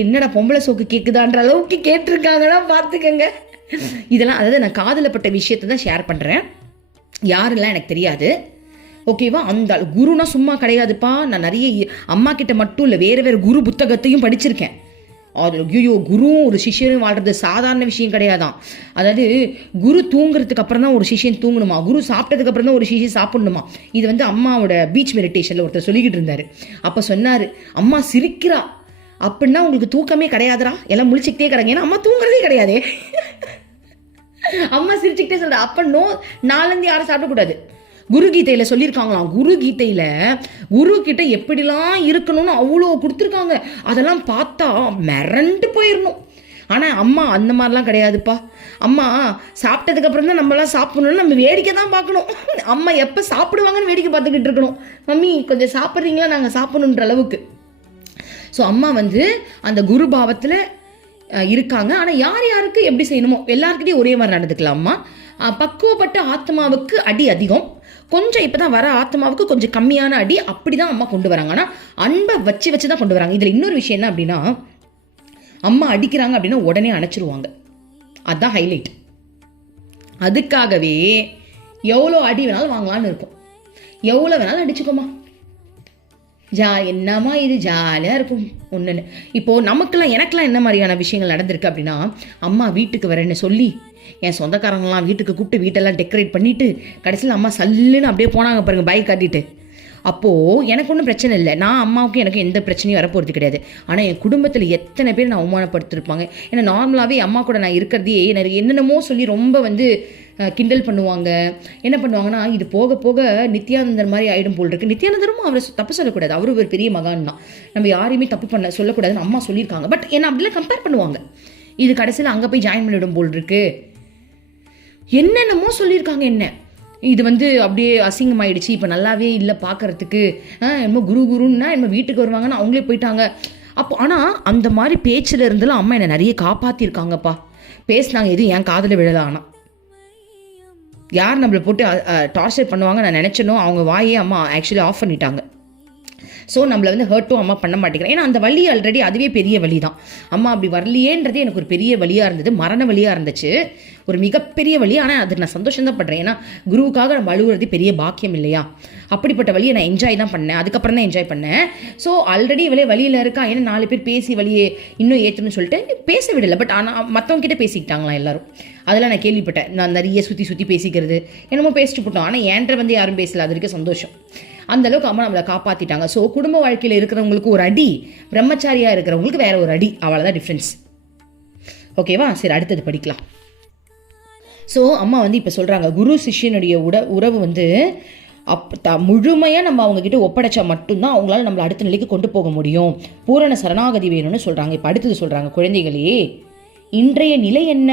என்னடா பொம்பளை சோக்கு கேட்குதான்ற அளவுக்கு கேட்டிருக்காங்கன்னா பார்த்துக்கங்க. இதெல்லாம் அதாவது நான் காதலப்பட்ட விஷயத்தை தான் ஷேர் பண்ணுறேன். யாருலாம் எனக்கு தெரியாது, ஓகேவா? அந்த குருனா சும்மா கிடையாதுப்பா. நான் நிறைய அம்மா கிட்ட மட்டும் இல்லை, வேறு குரு புத்தகத்தையும் படிச்சிருக்கேன். அது ஐயோ, குருவும் ஒரு சிஷியரும் வாழ்றது சாதாரண விஷயம் கிடையாதான். அதாவது குரு தூங்குறதுக்கு அப்புறம் தான் ஒரு சிஷியன் தூங்கணுமா, குரு சாப்பிட்டதுக்கு அப்புறம் தான் ஒரு சிஷியன் சாப்பிடணுமா. இது வந்து அம்மாவோட பீச் மெடிடேஷனில் ஒருத்தர் சொல்லிக்கிட்டு இருந்தார். அப்போ சொன்னார், அம்மா சிரிக்கிறா அப்படின்னா உங்களுக்கு தூக்கமே கிடையாதுரா, எல்லாம் முழிச்சுக்கிட்டே கிடங்க. ஏன்னா அம்மா தூங்குறதே கிடையாதே. அம்மா சிரிச்சுக்கிட்டே சொல்ற. அப்போ நாலந்து யாரும் சாப்பிடக்கூடாது. குரு கீதையில் சொல்லியிருக்காங்களாம். குரு கிட்ட எப்படிலாம் இருக்கணும்னு அவ்வளோ கொடுத்துருக்காங்க. அதெல்லாம் பார்த்தா மிரண்டு போயிடணும். ஆனால் அம்மா அந்த மாதிரிலாம் கிடையாதுப்பா. அம்மா சாப்பிட்டதுக்கு அப்புறம் தான் நம்மளாம் சாப்பிடணும்னு நம்ம வேடிக்கை தான் பார்க்கணும். அம்மா எப்போ சாப்பிடுவாங்கன்னு வேடிக்கை பார்த்துக்கிட்டு இருக்கணும். மம்மி கொஞ்சம் சாப்பிட்றீங்களா, நாங்கள் சாப்பிடணுன்ற அளவுக்கு. ஸோ அம்மா வந்து அந்த குரு பாவத்தில் இருக்காங்க. ஆனால் யார் யாருக்கு எப்படி செய்யணுமோ எல்லாருக்கிட்டையும் ஒரே மாதிரி நடந்துக்கலாம்மா. பக்குவப்பட்ட ஆத்மாவுக்கு அடி அதிகம், கொஞ்சம் இப்போ தான் வர ஆத்மாவுக்கு கொஞ்சம் கம்மியான அடி, அப்படி தான் அம்மா கொண்டு வராங்க. ஆனால் அன்பை வச்சு தான் கொண்டு வராங்க. இதில் இன்னொரு விஷயம் என்ன அப்படின்னா, அம்மா அடிக்கிறாங்க அப்படின்னா உடனே அணைச்சிருவாங்க. அதுதான் ஹைலைட். அதுக்காகவே எவ்வளோ அடி வேணாலும் வாங்கலான்னு இருக்கும். எவ்வளோ வேணாலும் அடிச்சுக்கோமா, என்னம்மா இது ஜாலியாக இருக்கும் ஒன்றுன்னு. இப்போது எனக்கெல்லாம் என்ன மாதிரியான விஷயங்கள் நடந்திருக்கு அப்படின்னா, அம்மா வீட்டுக்கு வரேன்னு சொல்லி என் சொந்தக்காரங்களாம் வீட்டுக்கு கூப்பிட்டு வீட்டெல்லாம் டெக்கரேட் பண்ணிவிட்டு கடைசியில் அம்மா சல்லுன்னு அப்படியே போனாங்க பாருங்கள், பைக் காட்டிட்டு. அப்போது எனக்கு ஒன்றும் பிரச்சனை இல்லை, நான் அம்மாவுக்கு எனக்கு எந்த பிரச்சனையும் வரப்போகிறது கிடையாது. ஆனால் என் குடும்பத்தில் எத்தனை பேர் நான் அவமானப்படுத்திருப்பாங்க. ஏன்னா நார்மலாகவே அம்மா கூட நான் இருக்கிறதே என்னென்னமோ சொல்லி ரொம்ப வந்து கிண்டல் பண்ணுவாங்க. என்ன பண்ணுவாங்கன்னா, இது போக போக நித்யானந்தர் மாதிரி ஆகிடும் போல் இருக்குது. நித்யானந்தரும் அவரை தப்பு சொல்லக்கூடாது, அவரு ஒரு பெரிய மகான் தான், நம்ம யாரையுமே தப்பு சொல்லக்கூடாதுன்னு அம்மா சொல்லியிருக்காங்க. பட் என்ன அப்படிலாம் கம்பேர் பண்ணுவாங்க. இது கடைசியில் அங்கே போய் ஜாயின் பண்ணிவிடும் போல் இருக்கு. என்னென்னமோ சொல்லியிருக்காங்க. என்ன இது அப்படியே அசிங்கமாயிடுச்சு, இப்போ நல்லாவே இல்லை பார்க்கறதுக்கு, என்னமோ குருன்னா என்னமோ வீட்டுக்கு வருவாங்கன்னு அவங்களே போயிட்டாங்க. அப்போ ஆனால் அந்த மாதிரி பேச்சில் இருந்தெல்லாம் அம்மா என்னை நிறைய காப்பாற்றிருக்காங்கப்பா. பேசினாங்க, எதுவும் என் காதில் விழலாம். ஆனால் யார் நம்மளை போட்டு டார்ச்சர் பண்ணுவாங்க நான் நினச்சனோ அவங்க வாயே அம்மா ஆக்சுவலி ஆஃப் பண்ணிட்டாங்க. ஸோ நம்மளை ஹர்ட்டும் அம்மா பண்ண மாட்டேங்கிறேன். ஏன்னா அந்த வலி ஆல்ரெடி அதுவே பெரிய வலி தான். அம்மா அப்படி வரலையேன்றதே எனக்கு ஒரு பெரிய வலியாக இருந்தது, மரண வலியாக இருந்துச்சு, ஒரு மிகப்பெரிய வலி. ஆனால் அதுக்கு நான் சந்தோஷம் தான் படுறேன். ஏன்னா குருவுக்காக நம்ம அழுகுறது பெரிய பாக்கியம் இல்லையா? அப்படிப்பட்ட வழியை நான் என்ஜாய் தான் பண்ணேன், அதுக்கப்புறம் தான் என்ஜாய் பண்ணேன். ஸோ ஆல்ரெடி வழியில் இருக்கா, ஏன்னா 4 பேர் பேசி வழியை இன்னும் ஏற்றணும்னு சொல்லிட்டு பேச விடலை. பட் ஆனால் மற்றவங்க கிட்டே பேசிக்கிட்டாங்களாம் எல்லாரும். அதெல்லாம் நான் கேள்விப்பட்டேன். நான் நிறைய சுற்றி பேசிக்கிறது என்னமோ பேசிட்டு போட்டோம். ஆனால் என்கிட்ட யாரும் பேசல, அது வரைக்கும் சந்தோஷம். அந்தளவுக்கு அம்மா நம்மளை காப்பாற்றிட்டாங்க. ஸோ குடும்ப வாழ்க்கையில் இருக்கிறவங்களுக்கு ஒரு அடி, பிரம்மச்சாரியாக இருக்கிறவங்களுக்கு வேற ஒரு அடி, அவ்வளோதான் டிஃப்ரென்ஸ். ஓகேவா? சரி, அடுத்தது படிக்கலாம். ஸோ அம்மா இப்போ சொல்கிறாங்க, குரு சிஷ்யனுடைய உறவு முழுமையாக நம்ம அவங்கக்கிட்ட ஒப்படைச்சா மட்டும்தான் அவங்களால நம்மளை அடுத்த நிலைக்கு கொண்டு போக முடியும். பூரண சரணாகதி வேணும்னு சொல்கிறாங்க. இப்போ அடுத்தது சொல்கிறாங்க, குழந்தைகளே, இன்றைய நிலை என்ன?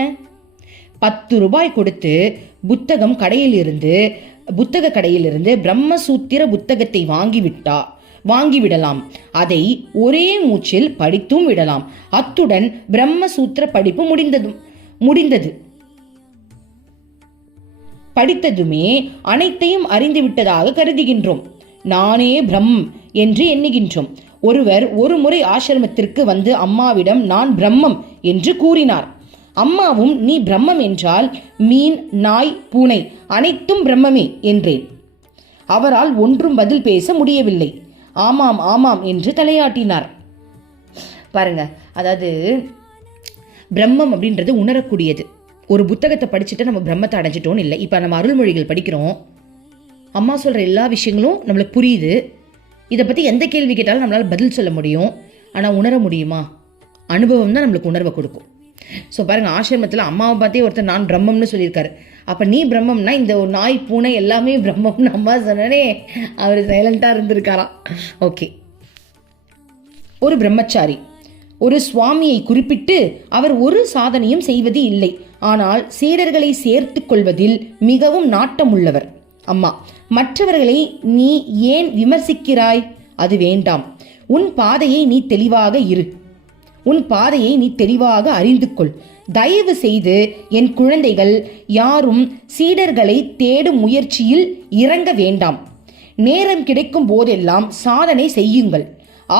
10 ரூபாய் கொடுத்து புத்தக கடையிலிருந்து பிரம்மசூத்திர புத்தகத்தை வாங்கிவிடலாம். அதை ஒரே மூச்சில் படித்தும் விடலாம். அத்துடன் பிரம்மசூத்திர படிப்பு முடிந்தது. படித்ததுமே அனைத்தையும் அறிந்து விட்டதாக கருதுகின்றோம். நானே பிரம்மம் என்று எண்ணுகின்றோம். ஒருவர் ஒரு முறை ஆசிரமத்திற்கு அம்மாவிடம் நான் பிரம்மம் என்று கூறினார். அம்மாவும் நீ பிரம்மம் என்றால் மீன், நாய், பூனை அனைத்தும் பிரம்மமே என்றேன். அவரால் ஒன்றும் பதில் பேச முடியவில்லை. ஆமாம் ஆமாம் என்று தலையாட்டினார். பாருங்க, அதாவது பிரம்மம் அப்படின்றது உணரக்கூடியது. ஒரு புத்தகத்தை படிச்சுட்டு நம்ம பிரம்மத்தை அடைஞ்சிட்டோன்னு இல்லை. இப்போ நம்ம அருள்மொழிகள் படிக்கிறோம், அம்மா சொல்கிற எல்லா விஷயங்களும் நம்மளுக்கு புரியுது. இதை பற்றி எந்த கேள்வி கேட்டாலும் நம்மளால் பதில் சொல்ல முடியும். ஆனால் உணர முடியுமா? அனுபவம் தான் நம்மளுக்கு உணர்வை கொடுக்கும். ஸோ பாருங்கள், ஆசிரமத்தில் அம்மாவை பார்த்தே ஒருத்தர் நான் பிரம்மம்னு சொல்லியிருக்காரு. அப்போ நீ பிரம்மம்னா இந்த நாய், பூனை எல்லாமே பிரம்மம்னு அம்மா சொன்னனே, அவர் சைலண்ட்டாக இருந்திருக்காராம். ஓகே. ஒரு பிரம்மச்சாரி ஒரு சுவாமியை குறிப்பிட்டு அவர் ஒரு சாதனையும் செய்வது இல்லை, ஆனால் சீடர்களை சேர்த்து கொள்வதில் மிகவும் நாட்டமுள்ளவர். அம்மா, மற்றவர்களை நீ ஏன் விமர்சிக்கிறாய்? அது வேண்டாம். உன் பாதையை நீ தெளிவாக அறிந்து கொள். தயவு செய்து என் குழந்தைகள் யாரும் சீடர்களை தேடும் முயற்சியில் இறங்க வேண்டாம். நேரம் கிடைக்கும் போதெல்லாம் சாதனை செய்யுங்கள்.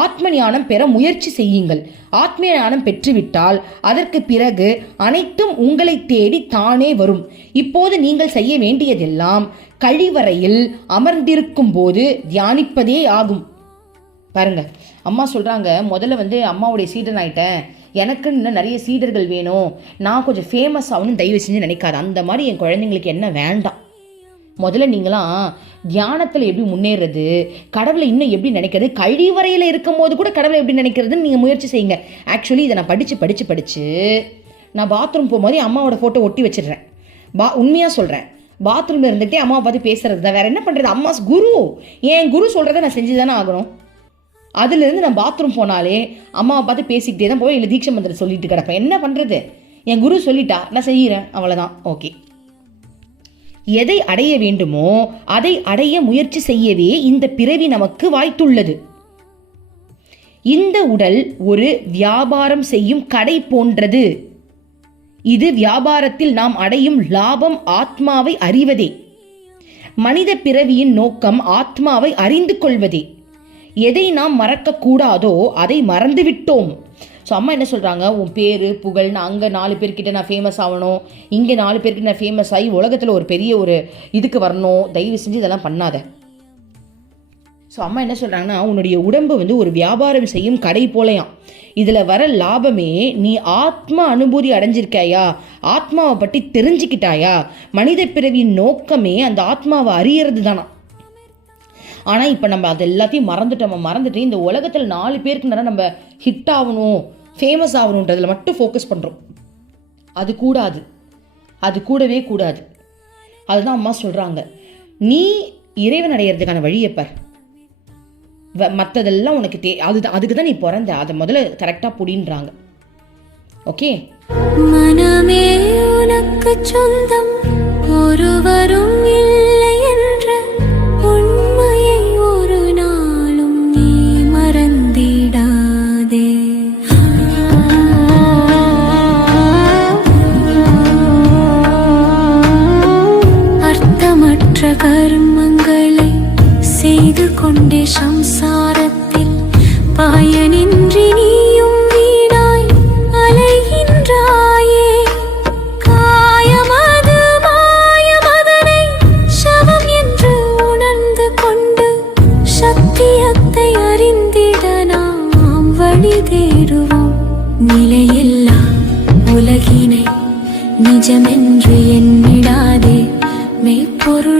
ஆத்ம ஞானம் பெற முயற்சி செய்யுங்கள். ஆத்ம ஞானம் பெற்றுவிட்டால் அதற்கு பிறகு அனைத்தும் உங்களை தேடி தானே வரும். இப்போது நீங்கள் செய்ய வேண்டியதெல்லாம் கழிவறையில் அமர்ந்திருக்கும் போது தியானிப்பதே ஆகும். பாருங்க, அம்மா சொல்றாங்க, முதல்ல அம்மாவுடைய சீடன் ஆயிட்டேன், எனக்கு இன்னும் நிறைய சீடர்கள் வேணும், நான் கொஞ்சம் ஃபேமஸ் ஆகணும்னு தயவு செஞ்சு நினைக்காது. அந்த மாதிரி என் குழந்தைங்களுக்கு என்ன வேண்டாம். முதல்ல நீங்களாம் தியானத்தில் எப்படி முன்னேறது, கடவுளை இன்னும் எப்படி நினைக்கிறது, கழிவறையில் இருக்கும் போது கூட கடவுளை எப்படி நினைக்கிறதுன்னு நீங்கள் முயற்சி செய்யுங்க. ஆக்சுவலி இதை நான் படித்து நான் பாத்ரூம் போகும்போது அம்மாவோட ஃபோட்டோ ஒட்டி வச்சிடுறேன். உண்மையாக சொல்கிறேன், பாத்ரூமில் இருந்துகிட்டே அம்மாவை பார்த்து பேசுறது தான். வேறு என்ன பண்ணுறது? அம்மா குரு, என் குரு சொல்கிறத நான் செஞ்சு தானே ஆகணும். அதுலேருந்து நான் பாத்ரூம் போனாலே அம்மாவை பார்த்து பேசிக்கிட்டே தான் போய், இல்லை தீட்சை மந்திரம் சொல்லிட்டு கிடப்பேன். என்ன பண்ணுறது? என் குரு சொல்லிட்டா நான் செய்கிறேன், அவ்வளோதான். ஓகே. எதை அடைய வேண்டுமோ அதை அடைய முயற்சி செய்யவே இந்த பிறவி நமக்கு வாய்த்துள்ளது. இந்த உடல் ஒரு வியாபாரம் செய்யும் கடை போன்றது. இது வியாபாரத்தில் நாம் அடையும் லாபம் ஆத்மாவை அறிவதே. மனித பிறவியின் நோக்கம் ஆத்மாவை அறிந்து கொள்வதே. எதை நாம் மறக்கக்கூடாதோ அதை மறந்துவிட்டோம். ஸோ அம்மா என்ன சொல்கிறாங்க, உன் பேர் புகழ், நான் அங்கே 4 பேர்கிட்ட நான் ஃபேமஸ் ஆகணும், இங்கே 4 பேர்கிட்ட நான் ஃபேமஸ் ஆகி உலகத்தில் ஒரு பெரிய ஒரு இதுக்கு வரணும், தயவு செஞ்சு இதெல்லாம் பண்ணாத. ஸோ அம்மா என்ன சொல்கிறாங்கன்னா, உன்னுடைய உடம்பு ஒரு வியாபாரம் செய்யும் கடை போலையாம். இதில் வர லாபமே நீ ஆத்மா அனுபூதி அடைஞ்சிருக்காயா, ஆத்மாவை பற்றி தெரிஞ்சுக்கிட்டாயா. மனித பிறவியின் நோக்கமே அந்த ஆத்மாவை அறியறது தானா. ஆனால் இப்போ நம்ம அது எல்லாத்தையும் மறந்துட்டு இந்த உலகத்தில் 4 பேருக்கு நம்ம ஹிட் ஆகணும், ஃபேமஸ் ஆகணுன்றதில் மட்டும் ஃபோக்கஸ் பண்ணுறோம். அது கூடவே கூடாது. அதுதான் அம்மா சொல்கிறாங்க, நீ இறைவன் அடையிறதுக்கான வழியப்பார், மற்றதெல்லாம் உனக்கு அதுக்கு தான் நீ பிறந்த, அதை முதல்ல கரெக்டாக புடின்றாங்க. ஓகே. மனமே உனக்கு சொந்தம் ஒருவரும் இல்லை என்ற உண்மையை ஒரு நாளும் நீ மறந்திடாதே. அர்த்தமற்ற கர்மங்களை செய்து கொண்டே சம்சாரத்தில் பயனின்றி நீயும் வீணாய் அலைகின்றாயே. காயமது மாயமதனை சவம் என்று உணர்ந்து கொண்டு சத்தியத்தை அறிந்திட நாம் வழி தேடுவோம். நிலையில்லா உலகினை நிஜமென்று எண்ணிடாதே, மெய்ப்பொருள்